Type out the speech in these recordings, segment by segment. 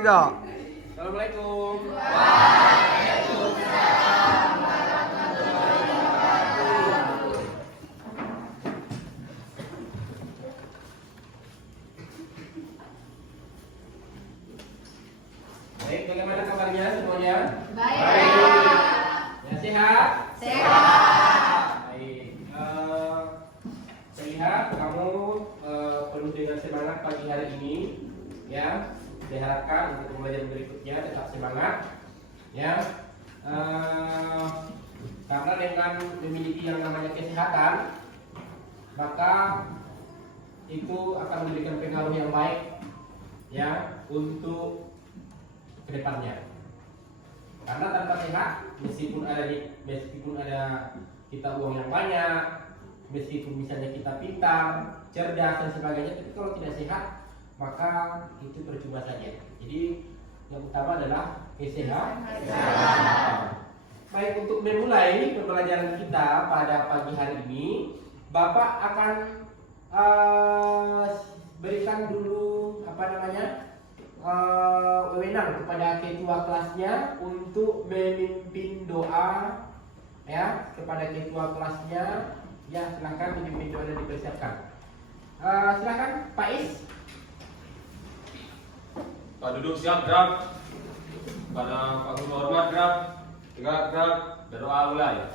Enggak. Assalamualaikum. Baik, bagaimana kabarnya semuanya? Baik. Ya, sehat? Sehat. Baik. Terlihat kamu penuh dengan semangat pagi hari ini, ya. Saya harapkan untuk pembelajaran berikutnya tetap semangat, ya. Karena dengan memiliki yang namanya kesehatan, maka itu akan memberikan pengaruh yang baik, ya, untuk kedepannya. Karena tanpa sehat, meskipun ada kita uang yang banyak, meskipun misalnya kita pintar, cerdas dan sebagainya, tapi kalau tidak sehat, maka itu percuma saja. Jadi yang utama adalah kesehatan. Baik, untuk memulai pembelajaran kita pada pagi hari ini, Bapak akan berikan dulu wewenang kepada ketua kelasnya untuk memimpin doa, ya, kepada ketua kelasnya. Ya, silakan memimpin doa dan dipersiapkan. Silakan Pak Is. Pak duduk siap, gerak. Pada Pak Guru hormat, gerak. Tegak, gerak. Berdoa mulai.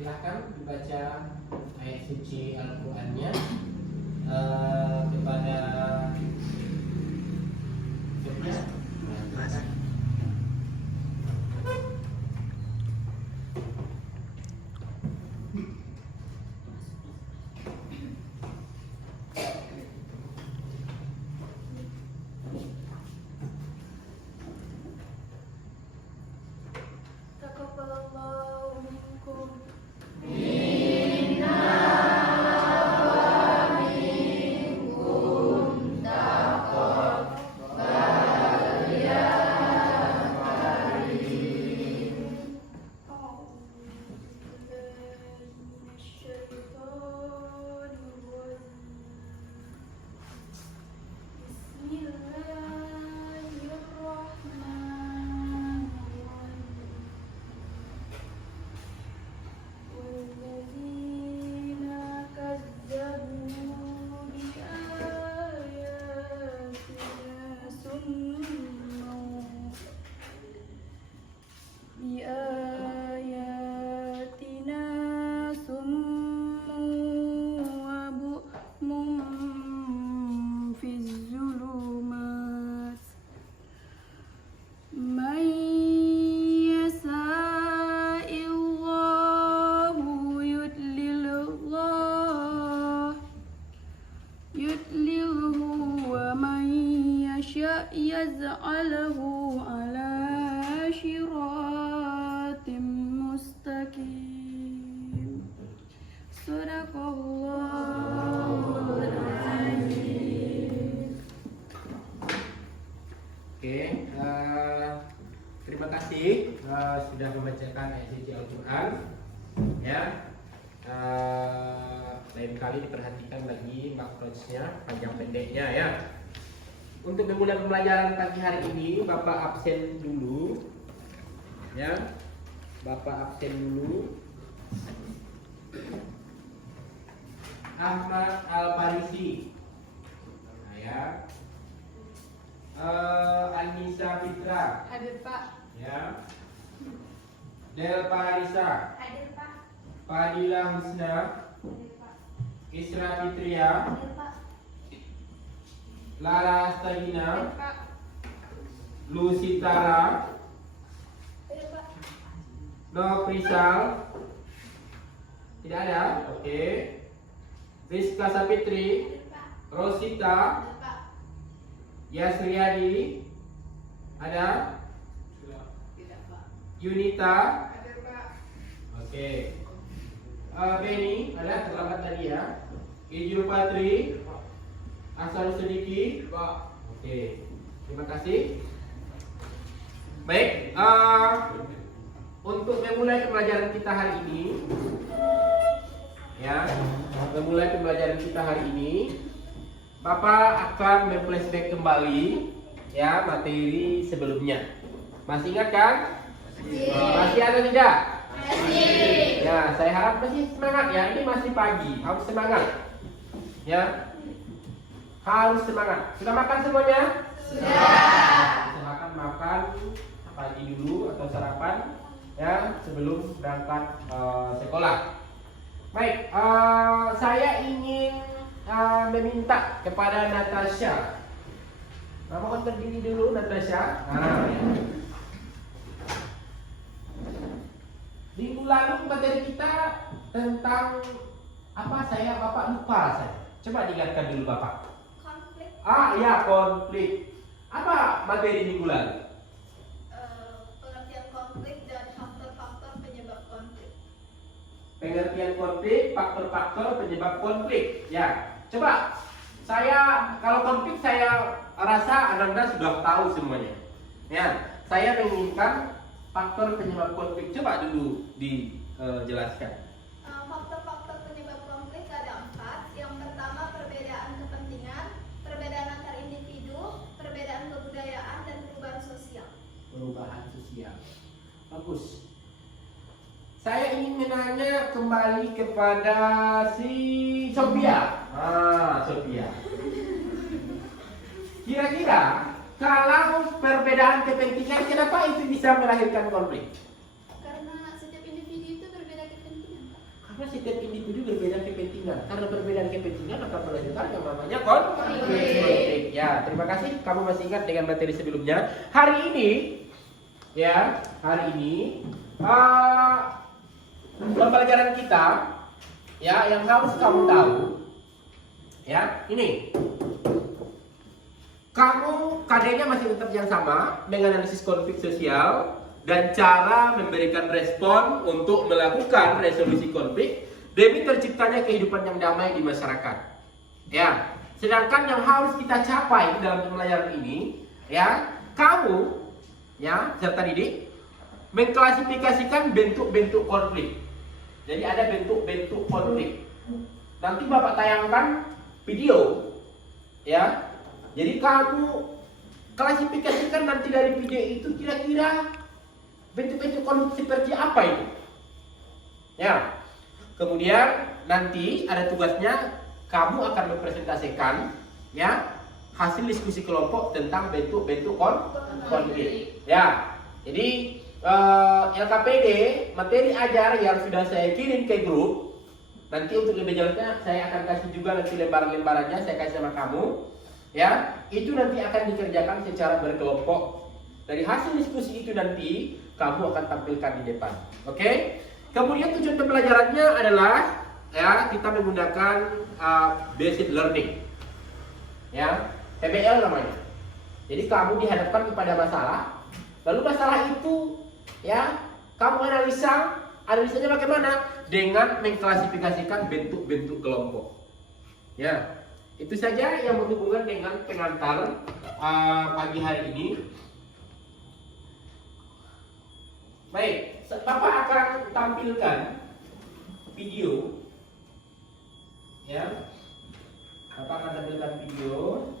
Silahkan dibaca ayat suci Al-Qur'annya kepada Sofia. Taqabbalallahu minkum. Yaz'alahu ala syiratim mustaqim. Sadaqallahul azim. Oke, terima kasih sudah membacakan ayat suci Al-Quran. Ya, lain kali diperhatikan lagi makrosnya, panjang pendeknya, ya. Untuk memulai pembelajaran pagi hari ini, Bapak absen dulu, ya. Bapak absen dulu. Ahmad Al-Farisi, nah, ya. Anissa Fitra, Hadir Pak. ya. Delpa Arisa, Hadir Pak. Fadila Husna, Hadir Pak. Isra Fitria, Hadir Pak. Lara Astagina, Hadir Pak. Lusitara, Ada, Pak. Nofrisal, tidak ada. Oke. Rizka Sapitri, Ada, Pak. Rosita, Ada, Pak. Yasriadi, ada. Tidak, Pak. Yunita, Ada, Pak. oke. Benny, ada terlambat tadi ya. Ijru Patri, Asal Sediki, oke. Terima kasih. Baik, untuk memulai pembelajaran kita hari ini, ya, memulai pembelajaran kita hari ini, Bapak akan memflashback kembali, ya, materi sebelumnya. Masih ingat kan? Masih ada tidak? Masih. Ya, saya harap masih semangat ya. Ini masih pagi, harus semangat. Ya, harus semangat. Sudah makan semuanya? Sudah. Silakan makan pagi dulu atau sarapan ya sebelum berangkat sekolah. Baik, saya ingin meminta kepada Natasha. Mohon berdiri dulu Natasha. Ya. Minggu lalu materi kita tentang apa Bapak lupa saya. Coba diingatkan dulu Bapak. Konflik. Ya, konflik. Apa materi minggu lalu? Pengertian konflik dan faktor-faktor penyebab konflik. Pengertian konflik, faktor-faktor penyebab konflik. Ya, coba kalau konflik saya rasa Anda sudah tahu semuanya. Ya, saya menginginkan faktor penyebab konflik. Coba dulu dijelaskan. Faktor-faktor penyebab konflik ada 4. Yang pertama perbedaan kepentingan, perbedaan antar individu, perbedaan kebudayaan, dan perubahan sosial. Perubahan sosial. Bagus. Saya ingin menanya kembali kepada si Sophia. Sophia. Kira-kira kalau perbedaan kepentingan, kenapa itu bisa melahirkan konflik? Karena setiap individu itu berbeda kepentingan, Pak. Karena setiap individu berbeda kepentingan. Karena perbedaan kepentingan akan melahirkan yang namanya konflik. Ya, terima kasih. Kamu masih ingat dengan materi sebelumnya. Hari ini, pembelajaran kita, ya, yang harus kamu tahu, ya, ini. Kamu KD-nya masih tetap yang sama, menganalisis konflik sosial dan cara memberikan respon untuk melakukan resolusi konflik demi terciptanya kehidupan yang damai di masyarakat. Ya, sedangkan yang harus kita capai dalam pembelajaran ini, ya, kamu, ya, serta didik mengklasifikasikan bentuk-bentuk konflik. Jadi ada bentuk-bentuk konflik. Nanti Bapak tayangkan video, ya. Jadi kamu klasifikasikan nanti dari video itu kira-kira bentuk-bentuk konflik seperti apa itu. Ya. Kemudian nanti ada tugasnya kamu akan mempresentasikan, ya, hasil diskusi kelompok tentang bentuk-bentuk konflik. Ya. Jadi LKPD materi ajar yang sudah saya kirim ke grup, nanti untuk lebih jelasnya saya akan kasih juga nanti lembaran-lembarannya saya kasih sama kamu. Ya, itu nanti akan dikerjakan secara berkelompok. Dari hasil diskusi itu nanti kamu akan tampilkan di depan. Oke? Kemudian tujuan pembelajarannya adalah, ya, kita menggunakan basic learning. Ya, PBL namanya. Jadi kamu dihadapkan kepada masalah, lalu masalah itu, ya, kamu analisanya bagaimana? Dengan mengklasifikasikan bentuk-bentuk kelompok. Ya. Itu saja yang berhubungan dengan pengantar pagi hari ini. Baik, Bapak akan tampilkan video, ya. Bapak akan tampilkan video.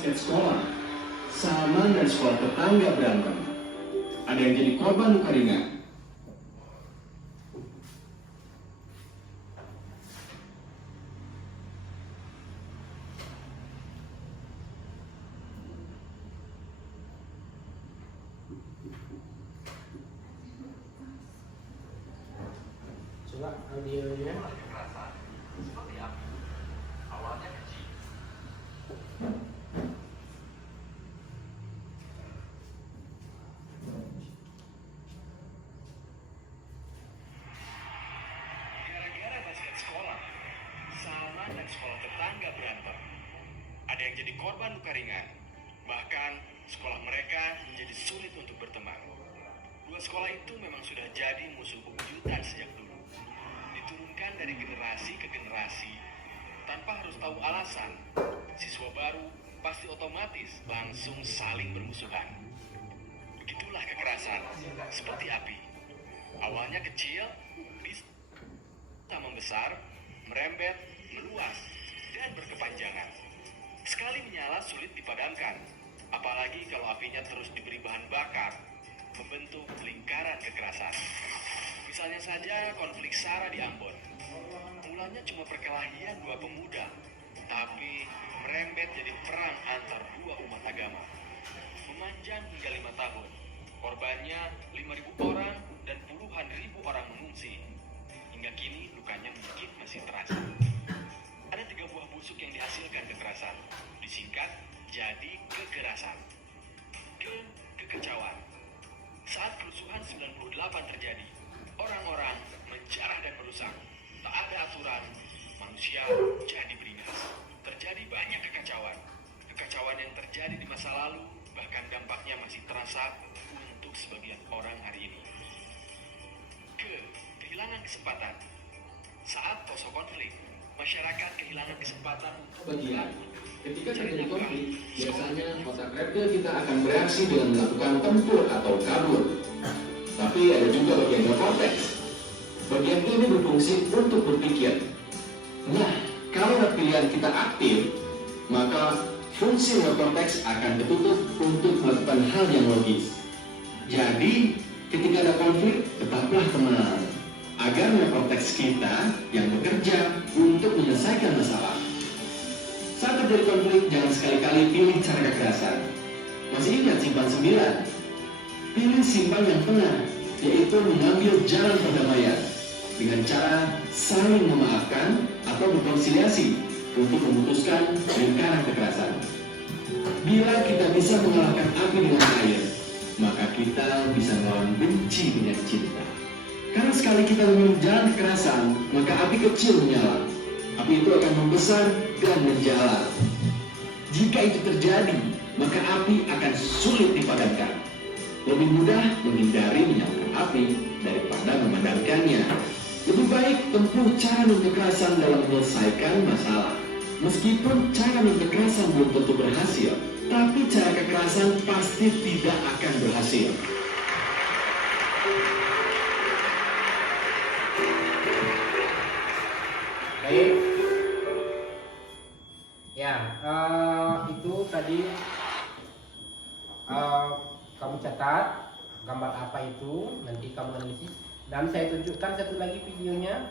basket sekolah. Salman dan sekolah tetangga berantem. Ada yang jadi korban luka ringan. Coba audionya. Gara-gara basket sekolah, Salman dan sekolah tetangga berantem. Ada yang jadi korban luka ringan. Bahkan sekolah mereka menjadi sulit untuk berteman. Dua sekolah itu memang sudah jadi musuh bebuyutan sejak dulu. Diturunkan dari generasi ke generasi tanpa harus tahu alasan. Siswa baru pasti otomatis langsung saling bermusuhan. Begitulah kekerasan, seperti api. Awalnya kecil, bisa membesar, merembet, meluas, dan berkepanjangan. Sekali menyala sulit dipadamkan, apalagi kalau apinya terus diberi bahan bakar, membentuk lingkaran kekerasan. Misalnya saja konflik SARA di Ambon. Mulanya cuma perkelahian dua pemuda, tapi merembet jadi perang antar dua umat agama. Memanjang hingga 5 tahun. Korbannya 5.000 orang dan puluhan ribu orang mengungsi. Hingga kini lukanya mungkin masih terasa. Ada 3 buah busuk yang dihasilkan kekerasan. Disingkat jadi kekerasan. Kekacauan. Saat kerusuhan 98 terjadi, orang-orang menjarah dan merusak. Tak ada aturan, manusia jadi beringas. Terjadi banyak kekacauan. Kekacauan yang terjadi di masa lalu, bahkan dampaknya masih terasa untuk sebagian orang hari ini. Kehilangan kesempatan. Saat poso konflik, masyarakat kehilangan kesempatan untuk bagian. Ketika terjadi konflik, biasanya otak reptil kita akan bereaksi dengan melakukan tempur atau kabur. Tapi ada juga bagian neokorteks. Bagian ini berfungsi untuk berpikir. Nah, kalau reptilian kita aktif, maka fungsi neokorteks akan tertutup untuk melakukan hal yang logis. Jadi, ketika ada konflik, tetaplah tenang, agar neokorteks kita yang bekerja untuk menyelesaikan masalah. Saat terjadi konflik, jangan sekali-kali pilih cara kekerasan. Masih ingat simpan 9? Pilih simpan yang tengah, yaitu mengambil jalan perdamaian dengan cara saling memaafkan atau berkonsiliasi untuk memutuskan lingkaran kekerasan. Bila kita bisa mengalahkan api dengan air, maka kita bisa melawan benci dengan cinta. Karena sekali kita memilih jalan kekerasan, maka api kecil menyala. Api itu akan membesar dan menjalar. Jika itu terjadi, maka api akan sulit dipadamkan. Lebih mudah menghindari menyalakan api daripada memadamkannya. Lebih baik tempuh cara non-kekerasan dalam menyelesaikan masalah. Meskipun cara non-kekerasan belum tentu berhasil, tapi cara kekerasan pasti tidak akan berhasil. Baik. Ya, itu tadi kamu catat gambar apa itu, nanti kamu analisis. Dan saya tunjukkan satu lagi videonya.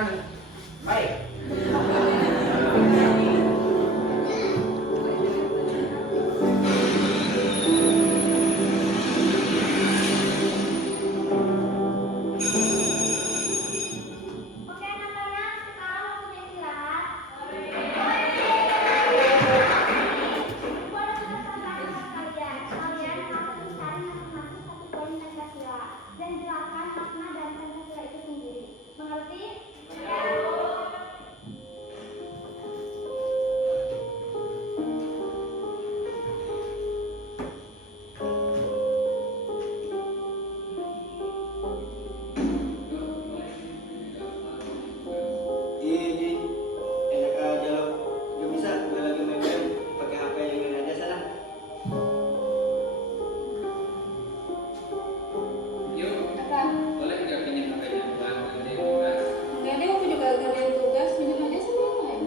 yang baik. Oke anak-anak, sekarang waktunya istirahat. Boleh selesai kalian. Kalian harus mencari masing-masing satu poin Pancasila dan jelaskan makna dan Pancasila itu sendiri. Mengerti? Ya. Ih, enak aja lo. Gak bisa, gue lagi main game pakai HP yang lain aja sana. Yuk, boleh nggak pinjam HP-nya? Buat ngerjain tugas. Enggak deh, aku juga ngerjain tugas, minjem aja sama yang lain.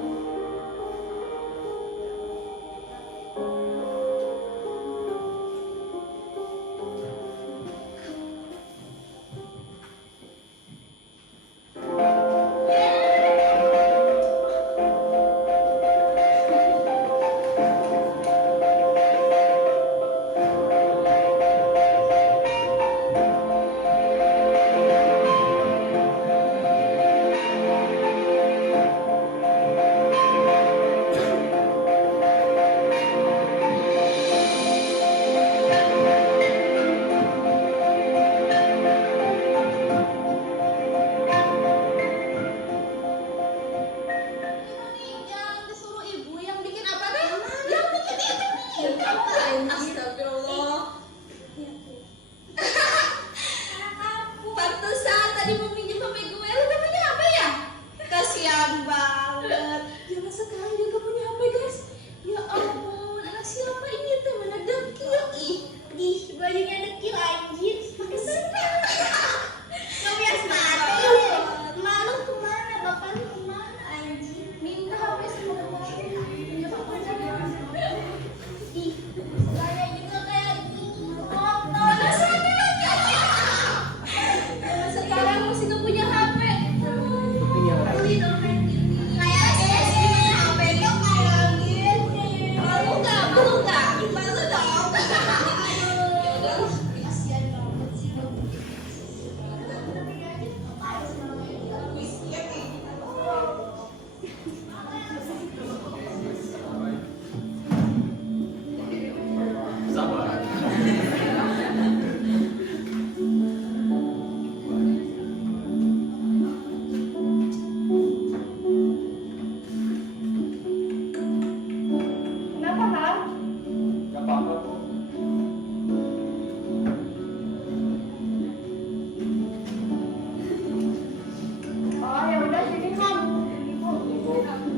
Yang disuruh ibu yang bikin apa deh? Yang bikin itu nih. Astagfirullah. Pantesan tadi mau pinjam HP gue, lu gak punya HP ya? Kasian banget. Zaman sekarang juga punya HP guys. Ya ampun, anak siapa ini tuh mana dekil ih, bajunya dekil anjir. Pakai sendal. Gak punya sepatu. Malu kemana? Bapak lu kemana anjir? Minta HP sama bapak. Pinjam apa aja. Ih, saya juga kayak gini. Kotor. Sekarang masih gak punya HP. Beli dong kayak gini. Kayak gini. HP nya kayak gini. Malu nggak? Malu nggak? Malu dong. Kasian banget sih. Sabar. Kenapa kan? Gak apa-apa kok. Oh ya udah sini kan.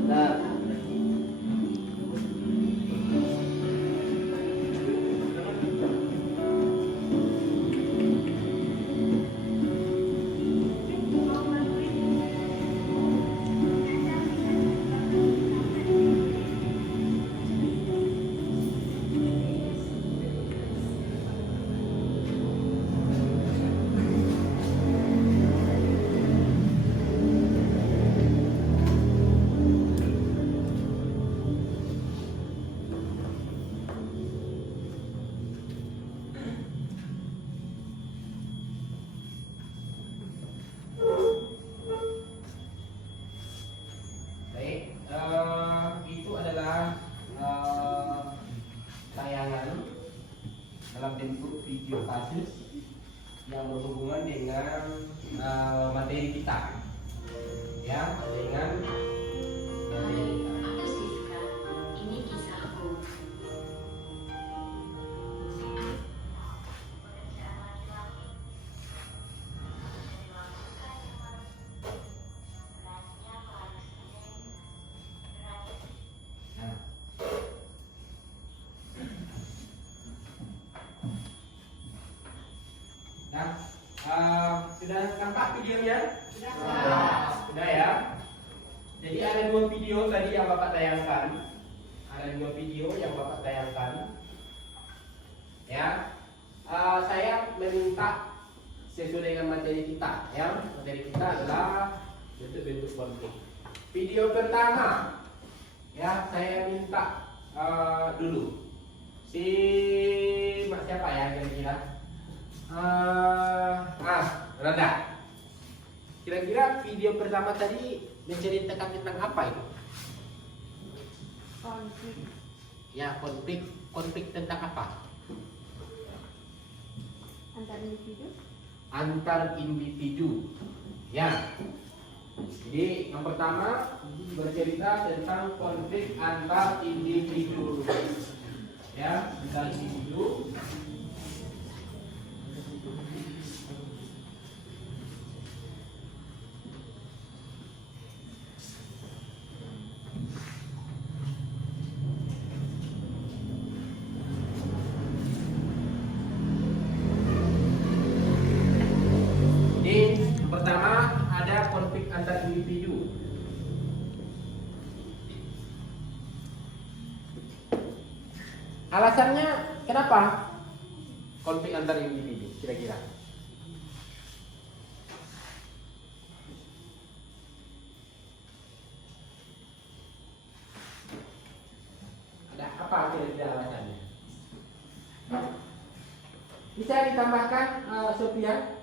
Nah, baik. Itu adalah tayangan dalam bentuk video kasus yang berhubungan dengan materi kita, ya, dengan materi kita. Aku Siska, ini kisahku. Nah, sudah nampak videonya? Sudah ya. Jadi ada dua video tadi yang Bapak tayangkan. Ya, saya meminta sesuai dengan materi kita. Ya, materi kita adalah bentuk-bentuk konflik. Video pertama, ya saya minta dulu si siapa ya kira-kira? Randa. Kira-kira video pertama tadi menceritakan tentang apa itu? Konflik. Ya, konflik tentang apa? Antar individu. Antar individu. Ya. Jadi yang pertama bercerita tentang konflik antar individu. Ya, antar individu. Pertama ada konflik antar individu. Alasannya kenapa konflik antar individu kira-kira? Ada apa kira-kira alasannya? Bisa ditambahkan Sophia?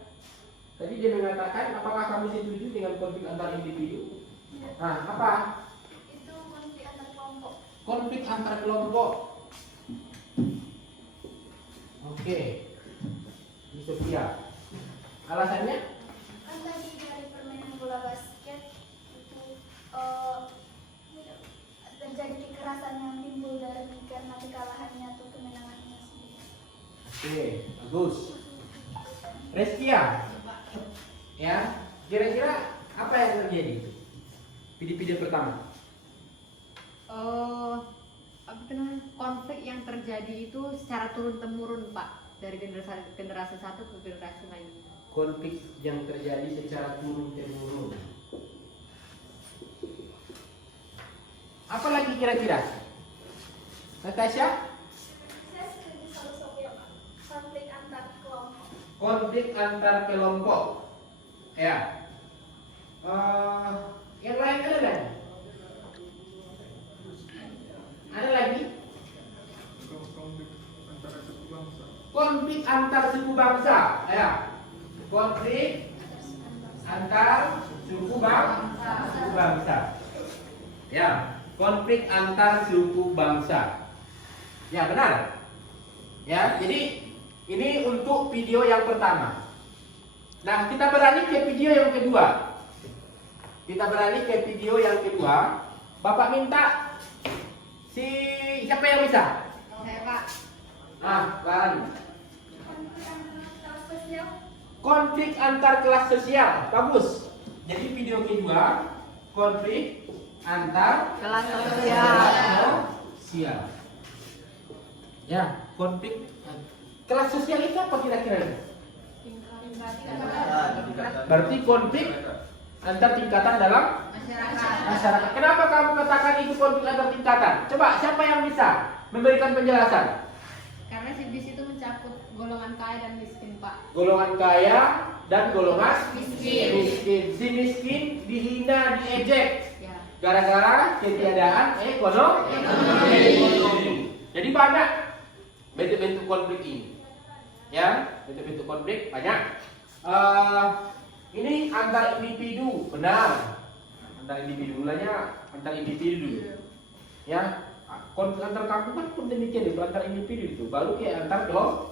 Tadi dia mengatakan, apakah kamu setuju dengan konflik antar individu? Nah, apa? Itu konflik antar kelompok. Konflik antar kelompok. Oke. Ini Sophia. Alasannya? Kan tadi dari permainan bola basket itu terjadi kekerasan yang timbul dari karena kekalahannya atau kemenangannya sendiri. Oke, bagus. Reskia. Ya, kira-kira apa yang terjadi? Video pertama. Konflik yang terjadi itu secara turun temurun, Pak, dari generasi satu ke generasi lain. Konflik yang terjadi secara turun temurun. Apa lagi kira-kira? Natasha? Saya setuju sama Sophia, Pak. Konflik antar kelompok. Konflik antar kelompok. Ya. Yang lain ada lagi? Ada lagi? Konflik antar suku bangsa. Ya. Konflik antar suku bangsa. Ya. Konflik antar suku bangsa. Ya, benar. Ya, jadi ini untuk video yang pertama. Nah, kita beralih ke video yang kedua. Bapak minta siapa yang bisa? Saya, Pak. Lari. Konflik antar kelas sosial. Konflik antar kelas sosial. Bagus. Jadi video kedua, konflik antar Kelas sosial. Ya, konflik kelas sosial itu apa kira-kira? Berarti konflik antar tingkatan dalam masyarakat. Kenapa kamu katakan itu konflik antar tingkatan? Coba siapa yang bisa memberikan penjelasan? Karena di situ mencakup golongan kaya dan miskin, Pak. Golongan kaya dan golongan Miskin. Si miskin dihina, diejek Ya. gara-gara ketiadaan ekonomi. Jadi banyak bentuk-bentuk konflik ini. Ya, bentuk-bentuk konflik banyak. Ini antar individu, benar. Antar individu, mulanya antar individu. Ya, konflik antar kampung kan pun demikian itu, antar individu itu. Baru ke antar kelompok.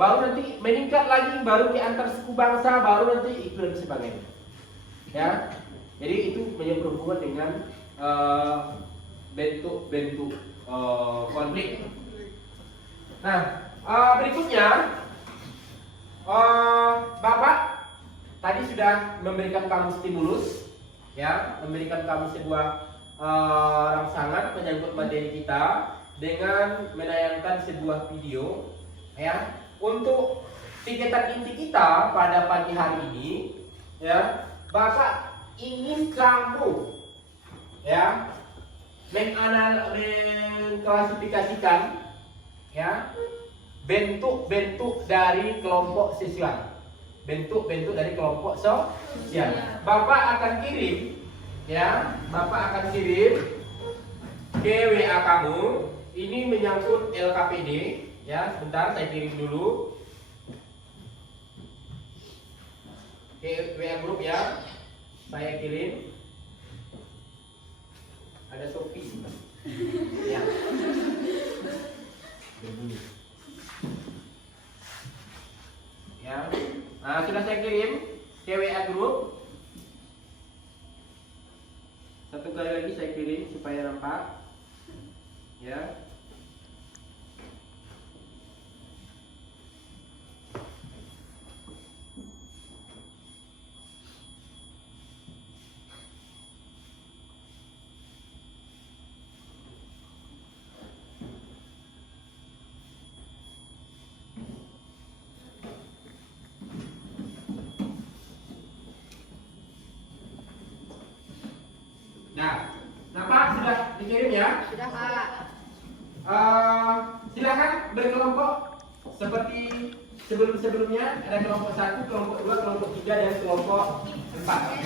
Baru nanti meningkat lagi, baru ke antar suku bangsa, baru nanti itu dan sebagainya. Ya, jadi itu berhubungan dengan bentuk-bentuk konflik. Nah, berikutnya Bapak tadi sudah memberikan kamu stimulus, ya, memberikan kamu sebuah rangsangan menyangkut materi kita dengan menayangkan sebuah video, ya, untuk kegiatan inti kita pada pagi hari ini, ya. Bapak ingin kamu, ya, mengklasifikasikan, ya, bentuk-bentuk dari kelompok sosial. bentuk-bentuk dari kelompok sosial. Bapak akan kirim, ya, Bapak akan kirim ke WA kamu. Ini menyangkut LKPD, ya. Sebentar saya kirim dulu ke WA grup, ya. Saya kirim. Ada Shopee, ya. Ya, nah sudah saya kirim ke WA grup. Satu kali lagi saya kirim supaya nampak, ya. Nah, nampak sudah dikirim, ya? Sudah, Pak. Silakan berkelompok seperti sebelum-sebelumnya. Ada kelompok 1, kelompok 2, kelompok 3, dan kelompok 4.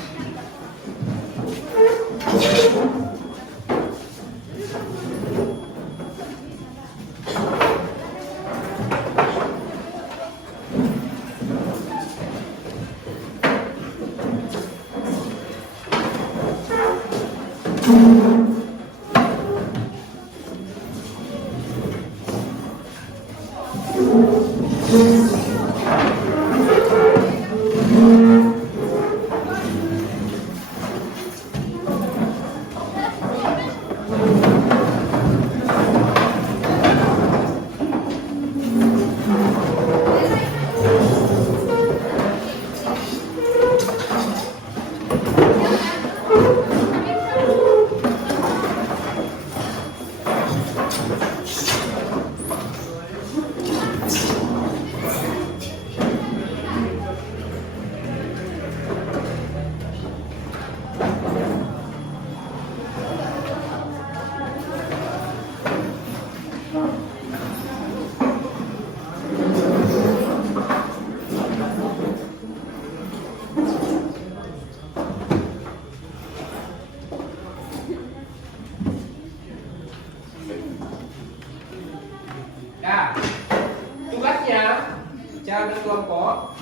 Nah, tugasnya cara berkelompok,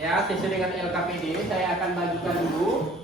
ya, sesuai dengan LKPD. Saya akan bagikan dulu.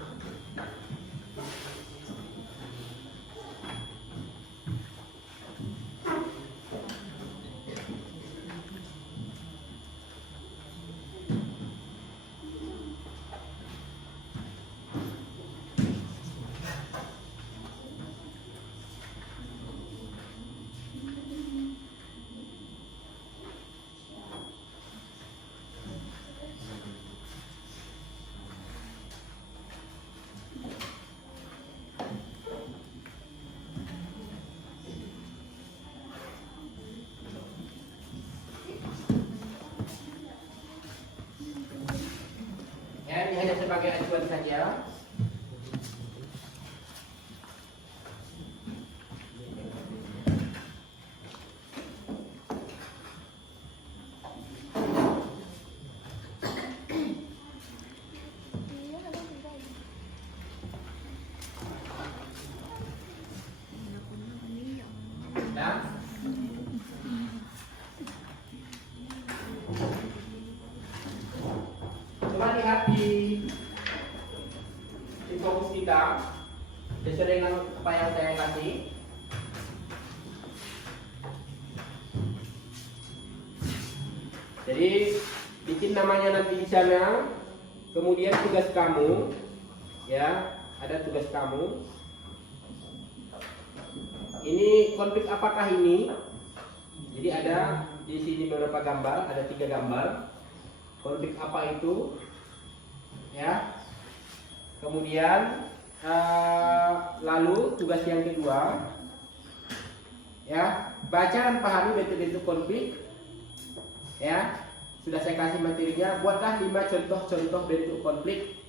Ya, ini hanya sebagai acuan saja. Nah, coba lihat di fokus kita sesuai dengan apa yang saya kasih. Jadi bikin namanya nanti di sana. Kemudian tugas kamu, ya, ada tugas kamu. Ini konflik apakah ini? Jadi ada di sini beberapa gambar, ada 3 gambar. Konflik apa itu? Ya. Kemudian lalu tugas yang kedua, ya, baca dan pahami bentuk-bentuk konflik. Ya, sudah saya kasih materinya. Buatlah 5 contoh-contoh bentuk konflik.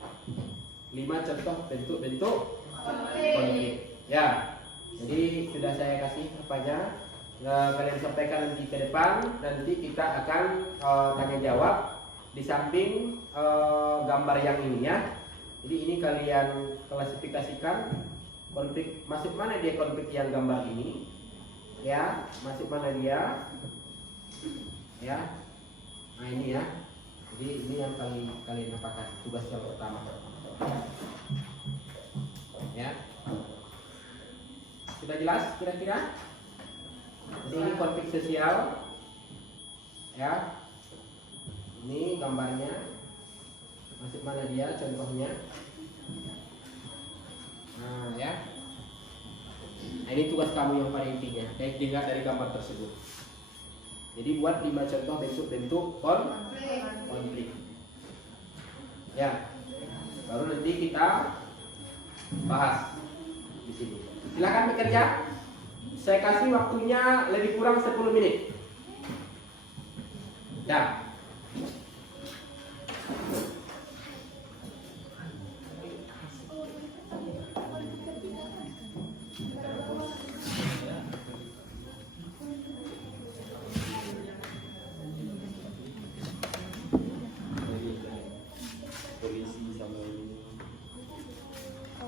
5 contoh bentuk-bentuk konflik. Ya. Jadi sudah saya kasih apanya, kalian sampaikan nanti ke depan. Nanti kita akan tanya jawab di samping gambar yang ini ya. Jadi ini kalian klasifikasikan konflik, masuk mana dia konflik yang gambar ini ya, masuk mana dia ya. Nah ini ya, jadi ini yang kalian apakan tugas yang pertama ya. Sudah jelas kira-kira? Jadi ini konflik sosial ya. Ini gambarnya, masuk mana dia contohnya. Nah ya, nah ini tugas kamu yang paling intinya, dilihat dari gambar tersebut. Jadi buat 5 contoh bentuk-bentuk konflik ya, baru nanti kita bahas di sini. Silakan bekerja. Saya kasih waktunya lebih kurang 10 menit ya.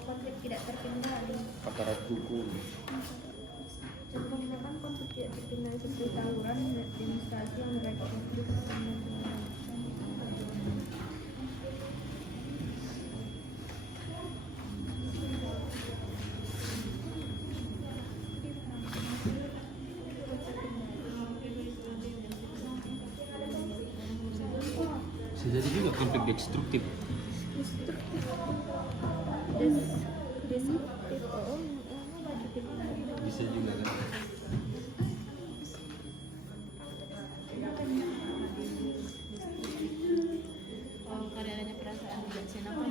Konflik tidak terkendali. Aparat hukum. Contohnya kan konflik tidak terkendali seperti tawuran, demonstrasi yang berakibat konflik Bisa jadi juga konflik destruktif. destruktif. Bisa juga kan. Karena adanya perasaan bensin apa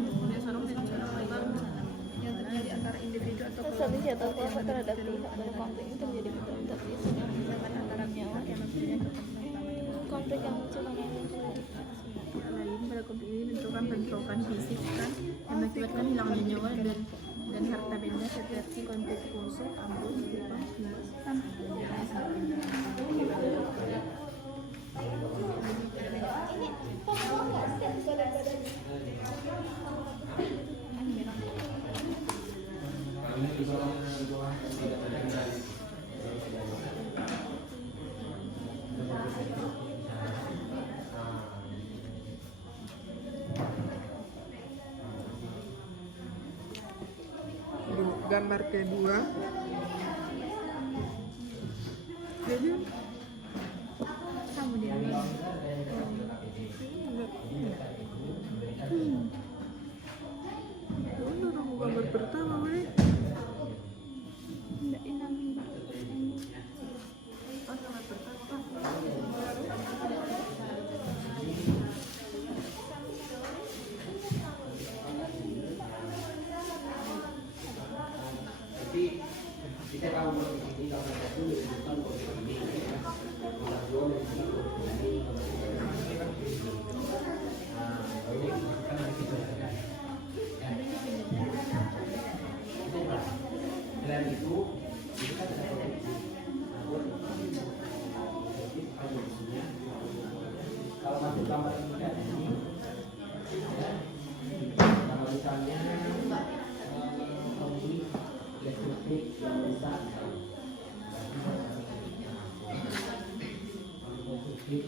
yang terjadi antara individu atau kelompok yang terhadap pihak dan konflik itu terjadi misalkan antara pihak yang mempunyai kepentingan konflik yang muncul lain pada konflik ini bentrokan fisik kan yang mengakibatkan hilangnya nyawa dan harta benda seperti konflik khusus, ambruk, gempa, gambar kedua jadi sama dia gambar pertama weh. Enggak inang. Jadi kita tahu ini kalau satu bukan ini kalau dua ini. Nah ini kan kita selain itu kita ada kalau masuk gambar ini ya, kalau misalnya konflik destruktif yang besar konflik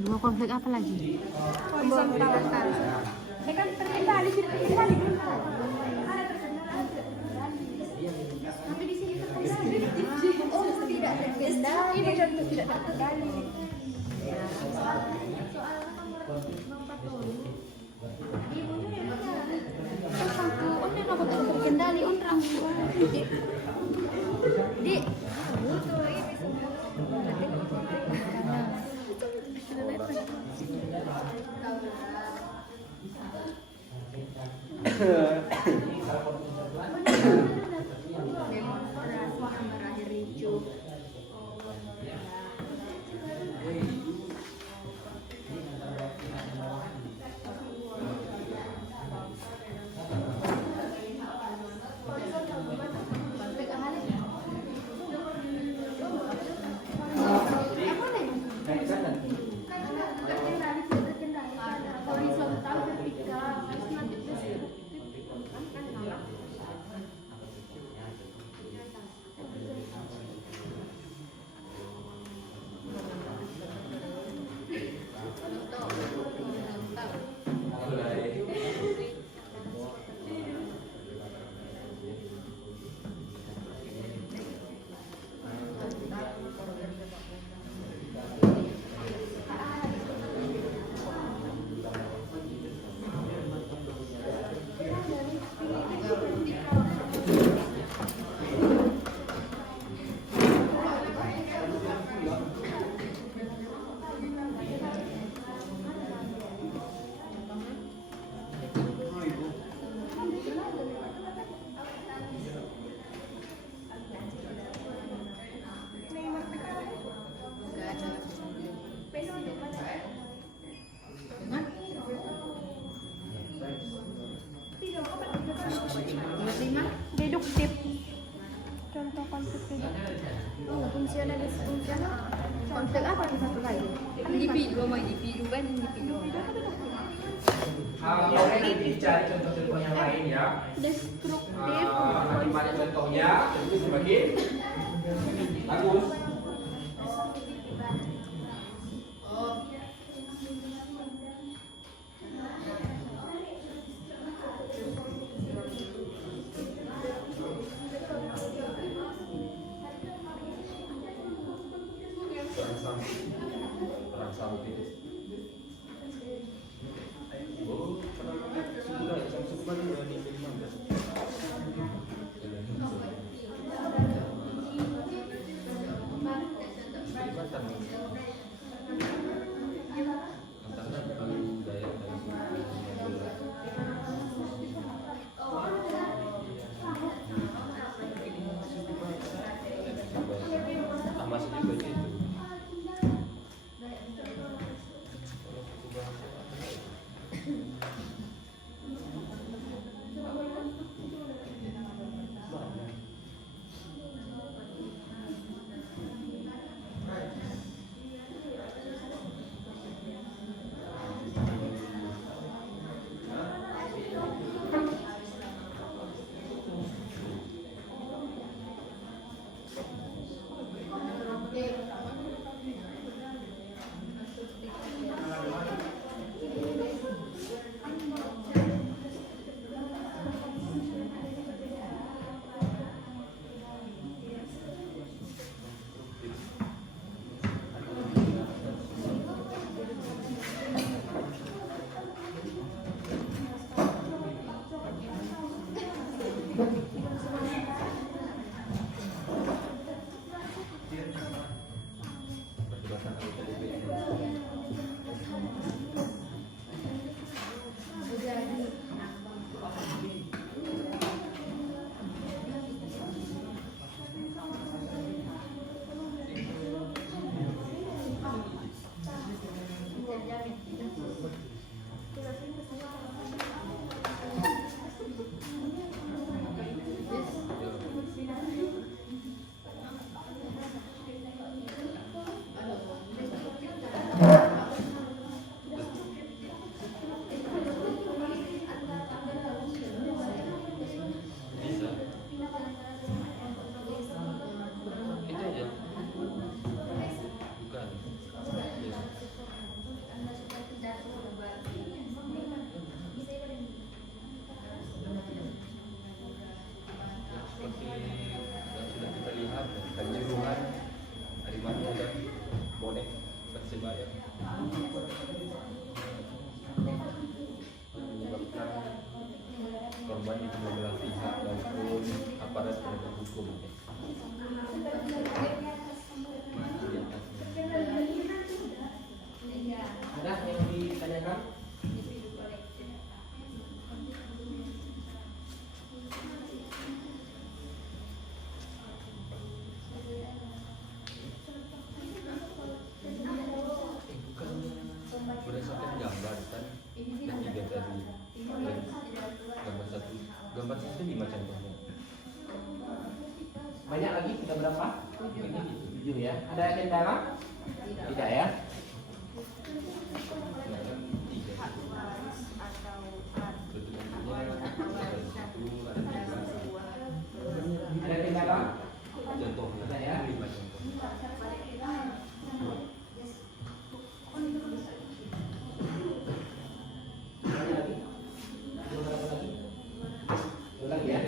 Dua konflik apa lagi? Horizontal. Kan terkendali tidak terkendali. Tapi di sini terkendali. Oh, tidak terkendali. Ini contoh tidak terkendali. Terkendali orang. Berakhir ricu. Deduktif. Contoh konflik deduktif. Oh, fungsionalis fungsional. Konflik apa yang satu lagi? Individu sama individu kan individu. Kalau ini dicari contoh-contoh yang lain ya. Destruktif. Bagaimana contohnya? Tentu semakin bagus. Perang samping. Korban di kedua belah pihak maupun aparat penegak hukum. Ada Gambar 5 contohnya. Banyak lagi, kita berapa? 7 ya. Ada kendala? Tidak ya. Ada kendala? Contohnya Ada ya. 5 contoh. Ada lagi? Dua lagi ya.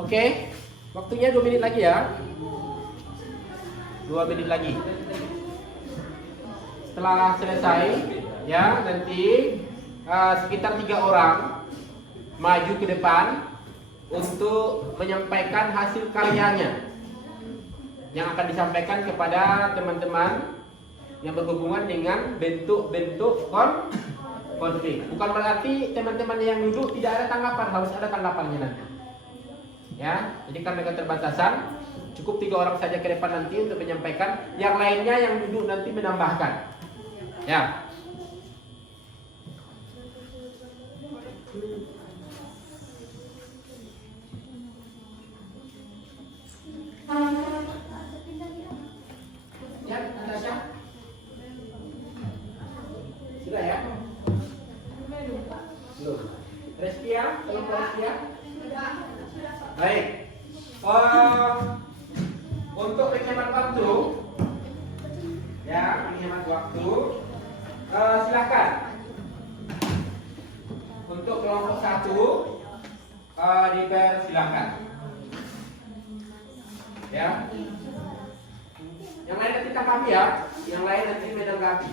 Oke, waktunya 2 menit lagi ya. 2 menit lagi. Setelah selesai, ya nanti sekitar 3 orang maju ke depan untuk menyampaikan hasil karyanya yang akan disampaikan kepada teman-teman yang berhubungan dengan bentuk-bentuk konflik. Bukan berarti teman-teman yang duduk tidak ada tanggapan, harus ada tanggapannya nanti. Ya, jadi karena keterbatasan cukup 3 orang saja ke depan nanti untuk menyampaikan, yang lainnya yang duduk nanti menambahkan. Ya. Ya, Natasha. Sudah ya? Belum. Restia, tolong Restia. Baik. Untuk menghemat waktu, ya, menghemat waktu, silakan. Untuk kelompok 1, dipersilakan. Ya. Yang lain nanti tanggapi ya, yang lain nanti menanggapi.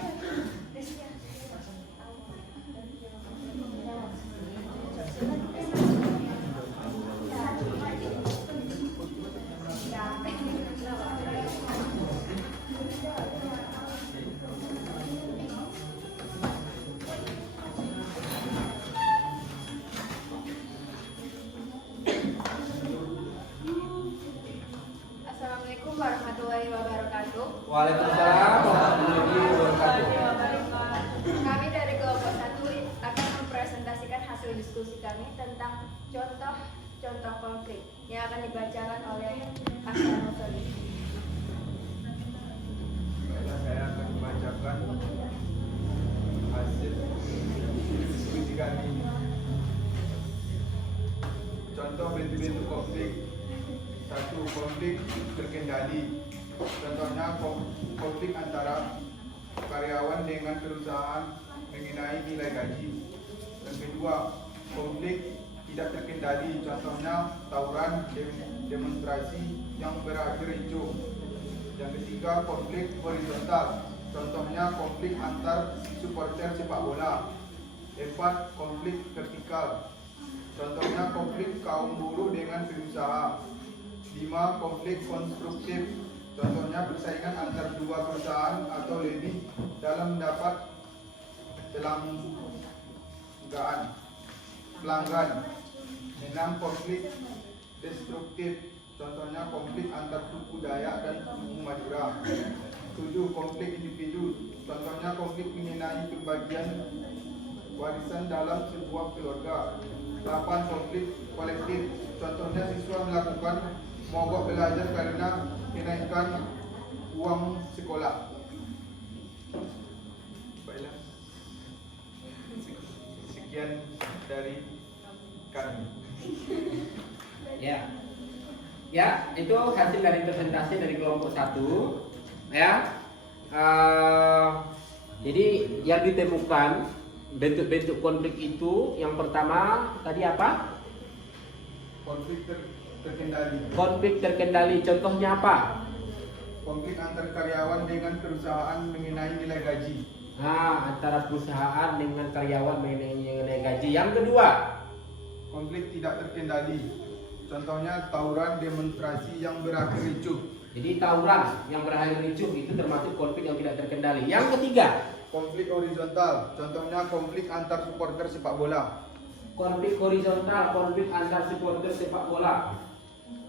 Assalamualaikum warahmatullahi wabarakatuh. Waalaikumsalam warahmatullahi wabarakatuh. Kami dari kelompok 1 akan mempresentasikan hasil diskusi kami tentang contoh konflik yang akan dibacakan oleh Aksan Nosoli. Saya akan membacakan hasil diskusi kami. Contoh bentuk-bentuk konflik. 1. Konflik terkendali. Contohnya konflik antara karyawan dengan perusahaan mengenai nilai gaji. Yang kedua, konflik tidak terkendali. Contohnya tawuran, demonstrasi yang berakhir ricuh. Yang ketiga, konflik horizontal. Contohnya konflik antar supporter sepak bola. 4. Konflik vertikal. Contohnya konflik kaum buruh dengan pengusaha. 5. Konflik konstruktif. Contohnya persaingan antar 2 perusahaan atau lebih dalam mendapat pelanggan. 6. Konflik destruktif. Contohnya konflik antar suku Dayak dan suku Madura. 7. Konflik individu. Contohnya konflik mengenai pembagian warisan dalam sebuah keluarga. 8. Konflik kolektif. Contohnya siswa melakukan mogok belajar karena kenaikan uang sekolah. Baiklah. Sekian dari kami. Ya. Ya, itu hasil dari presentasi dari kelompok 1. Ya. Jadi yang ditemukan bentuk-bentuk konflik itu yang pertama tadi apa? Konflik terkendali. Konflik terkendali. Contohnya apa? Konflik antar karyawan dengan perusahaan mengenai nilai gaji. Nah, antara perusahaan dengan karyawan mengenai gaji. Yang kedua, konflik tidak terkendali. Contohnya tawuran, demonstrasi yang berakhir ricuh. jadi tawuran yang berakhir ricuh itu termasuk konflik yang tidak terkendali. Yang ketiga, Konflik horizontal. Contohnya konflik antar supporter sepak bola. konflik horizontal, konflik antar supporter sepak bola.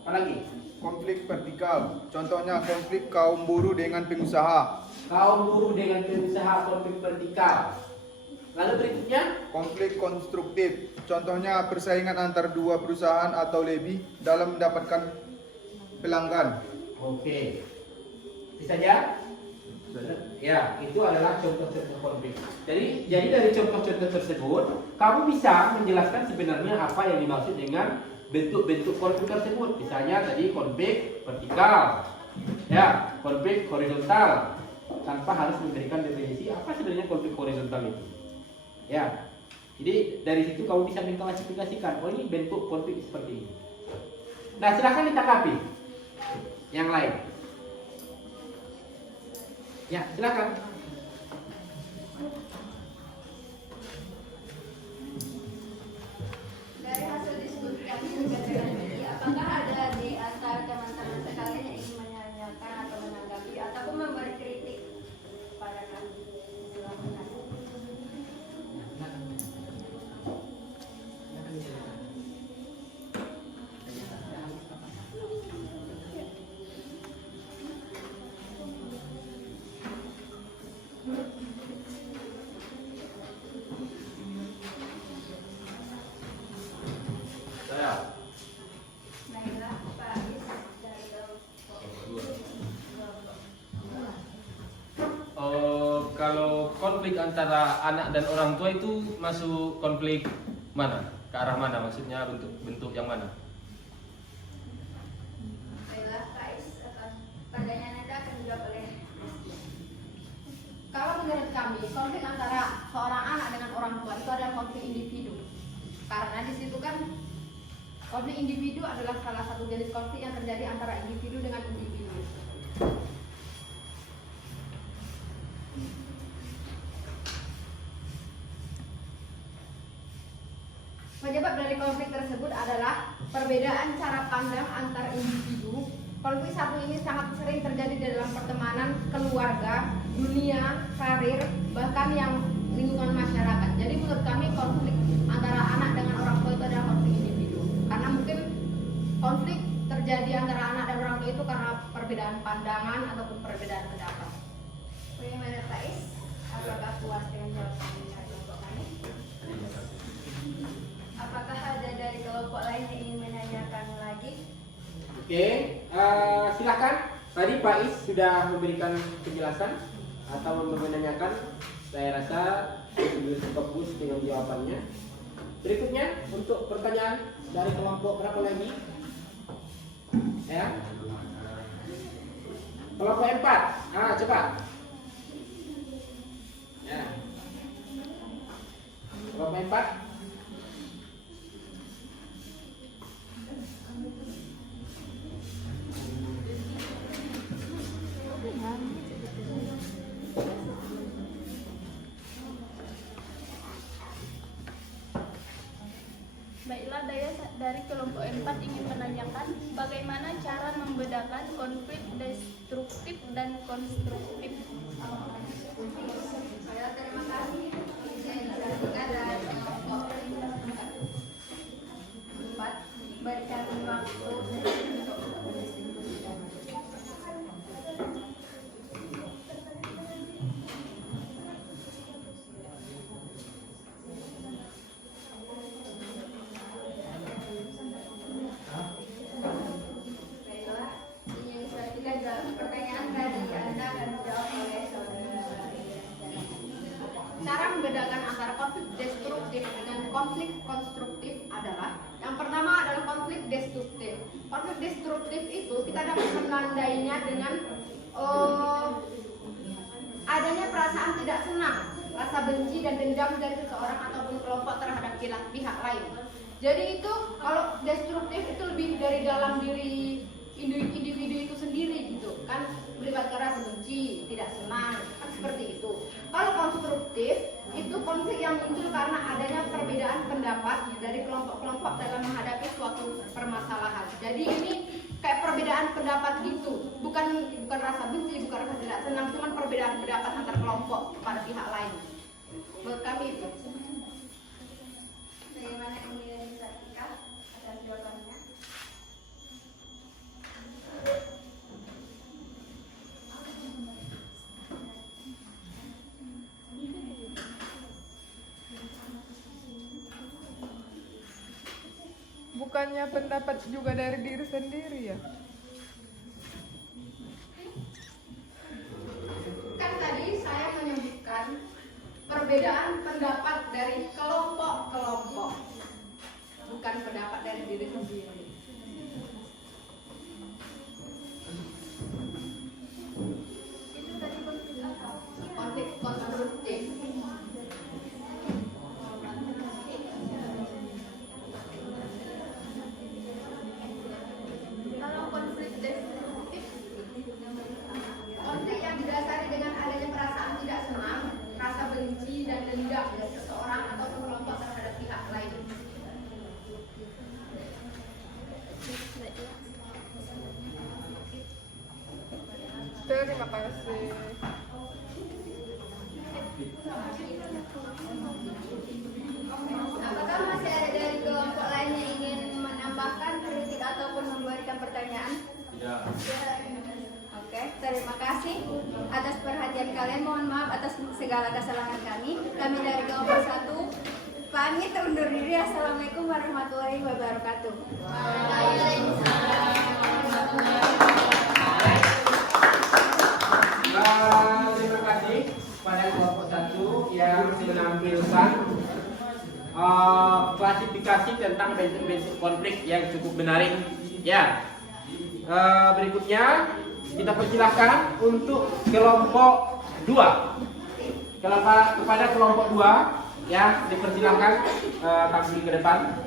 Apalagi? Konflik vertikal. Contohnya konflik kaum buruh dengan pengusaha. Kaum buruh dengan pengusaha, konflik vertikal. Lalu berikutnya, Konflik konstruktif. Contohnya persaingan antar dua perusahaan atau lebih dalam mendapatkan pelanggan. Oke. Bisa saja? Ya, itu adalah contoh-contoh konflik. Jadi dari contoh-contoh tersebut, kamu bisa menjelaskan sebenarnya apa yang dimaksud dengan bentuk-bentuk konflik tersebut. Misalnya tadi konflik vertikal, ya, konflik horizontal, tanpa harus memberikan definisi apa sebenarnya konflik horizontal itu. Ya, jadi dari situ kamu bisa mengklasifikasikan, oh ini bentuk konflik seperti ini. Nah, silahkan ditanggapi. Yang lain. Ya, silakan. Dari hasil diskusi kami dengan ini, apakah ada di antara teman-teman sekalian yang ingin menanyakan atau menanggapi ataupun memberi kritik pada kami? Silakan. Baiklah, Pak Is, dari Kalau konflik antara anak dan orang tua itu masuk konflik mana? Ke arah mana? Maksudnya bentuk yang mana? Baiklah, Pak Is, pertanyaan Anda akan dijawab oleh Kalau menurut kami, konflik antara seorang anak dengan orang tua itu adalah konflik individu. Karena di situ kan konflik individu adalah salah satu jenis konflik yang terjadi antara individu dengan individu. Penyebab dari konflik tersebut adalah perbedaan cara pandang antar individu. Konflik satu ini sangat sering terjadi di dalam pertemanan, keluarga, dunia, karir, bahkan yang lingkungan masyarakat. Jadi menurut kami konflik antara anak dengan orang tua itu adalah konflik individu. Karena mungkin konflik terjadi antara anak dan orang tua itu karena perbedaan pandangan ataupun perbedaan pendapat. bagaimana Pak Is? Apakah puas dengan jawaban dari kelompok kami? Apakah ada dari kelompok lain yang ingin menanyakan lagi? Oke, silakan. Tadi Pak Is sudah memberikan penjelasan atau menanyakan. Saya rasa sudah cukup puas dengan jawabannya. Berikutnya untuk pertanyaan dari kelompok berapa lagi? Ya. Kelompok 4. Coba. Ya. Kelompok 4. Baiklah, dari kelompok 4 ingin menanyakan bagaimana cara membedakan konflik destruktif dan konstruktif. Terima kasih. Saya disampaikan dari kelompok 4 berikan waktu untuk berdiskusi. Baiklah, ini yang saya jawab pertanyaan dari Anda akan dijawab oleh saudara. Cara membedakan antara konflik destruktif dengan konflik konstruktif adalah yang pertama adalah konflik destruktif. Konflik destruktif itu kita dapat menandainya dengan adanya perasaan tidak senang, rasa benci dan dendam dari seseorang ataupun kelompok terhadap pihak lain. Jadi itu kalau destruktif itu lebih dari dalam diri individu itu sendiri gitu kan, melibatkan rasa benci, tidak senang, kan seperti itu. Kalau konstruktif itu konflik yang muncul karena adanya perbedaan pendapat dari kelompok-kelompok dalam menghadapi suatu permasalahan. Jadi ini kayak perbedaan pendapat gitu, bukan rasa benci, bukan rasa tidak senang, cuma perbedaan pendapat antar kelompok pada pihak lain. Menurut kami itu. Bagaimana kemudian Sartika atas jawabannya? Bukannya pendapat juga dari diri sendiri ya? Kan tadi saya menyebutkan perbedaan pendapat dari kelompok-kelompok, bukan pendapat dari diri sendiri. Itu tadi konflik apa? Konflik konstruktif. Kalau konflik destruktif, konflik yang didasari dengan adanya perasaan tidak senang, rasa benci dan dendam dari seseorang atau kelompok terhadap pihak lain. Terima kasih. Apakah masih ada dari kelompok lain yang ingin menambahkan kritik ataupun memberikan pertanyaan? Tidak. Oke, terima kasih atas perhatian kalian. Mohon maaf atas segala kesalahan kami. Kami dari kelompok 1 pamit undur diri. Assalamualaikum warahmatullahi wabarakatuh. Terima kasih pada kelompok 1 yang menampilkan klasifikasi tentang bentuk-bentuk konflik yang cukup menarik. Ya, berikutnya kita persilahkan untuk kelompok 2. Kepada kelompok 2 ya, dipersilahkan tampil ke depan.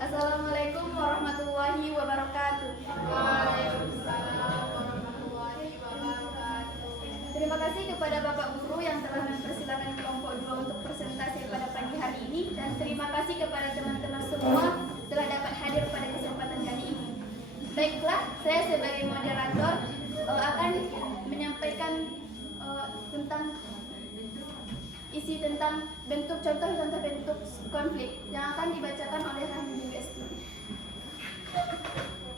Assalamualaikum warahmatullahi wabarakatuh. Terima kasih kepada Bapak Guru yang telah mempersilakan kelompok 2 untuk presentasi pada pagi hari ini, dan terima kasih kepada teman-teman semua telah dapat hadir pada kesempatan kali ini. Baiklah, saya sebagai moderator akan menyampaikan tentang isi tentang contoh-contoh bentuk konflik yang akan dibacakan oleh Rahmi Westi.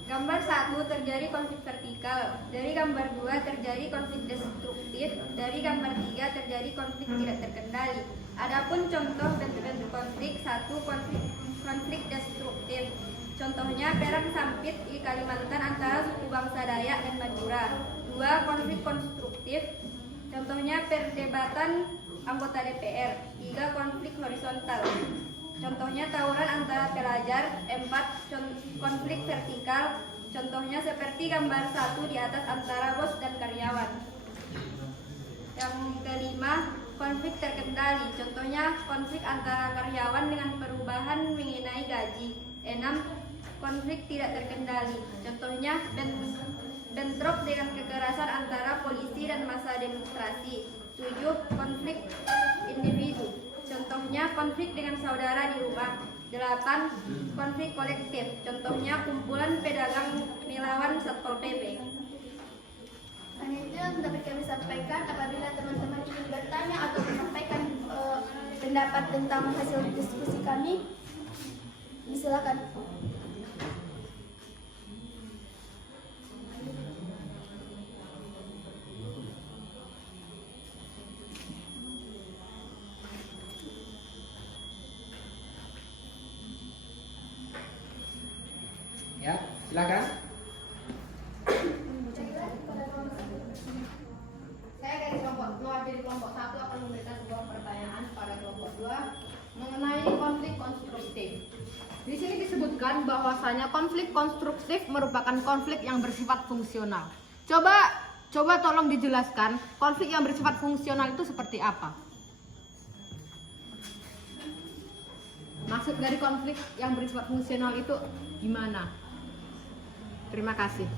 Gambar 1 terjadi konflik vertikal. Dari gambar 2 terjadi konflik destruktif. Dari gambar 3 terjadi konflik tidak terkendali. Adapun contoh bentuk-bentuk konflik: 1. Konflik destruktif. Contohnya perang sampit di Kalimantan antara suku bangsa Dayak dan Madura. 2. Konflik konstruktif. Contohnya perdebatan anggota DPR. 3. Konflik horizontal. Contohnya tawuran antara pelajar. 4. Konflik vertikal. Contohnya seperti gambar 1 di atas antara bos dan karyawan. Yang kelima, konflik terkendali. Contohnya konflik antara karyawan dengan perubahan mengenai gaji. 6. Konflik tidak terkendali. Contohnya bentrok dengan kekerasan antara polisi dan massa demonstrasi. 7. Konflik individu. Contohnya konflik dengan saudara di rumah. 8. Konflik kolektif. Contohnya kumpulan pedagang melawan Satpol PP. Dan itu yang dapat kami sampaikan. Apabila teman-teman ingin bertanya atau menyampaikan pendapat tentang hasil diskusi kami, silakan. Ya, silakan. Saya dari kelompok 2, dari kelompok 1 akan memberikan sebuah pertanyaan pada kelompok 2 mengenai konflik konstruktif. Di sini disebutkan bahwasanya konflik konstruktif merupakan konflik yang bersifat fungsional. Coba tolong dijelaskan konflik yang bersifat fungsional itu seperti apa? Maksud dari konflik yang bersifat fungsional itu gimana? Terima kasih.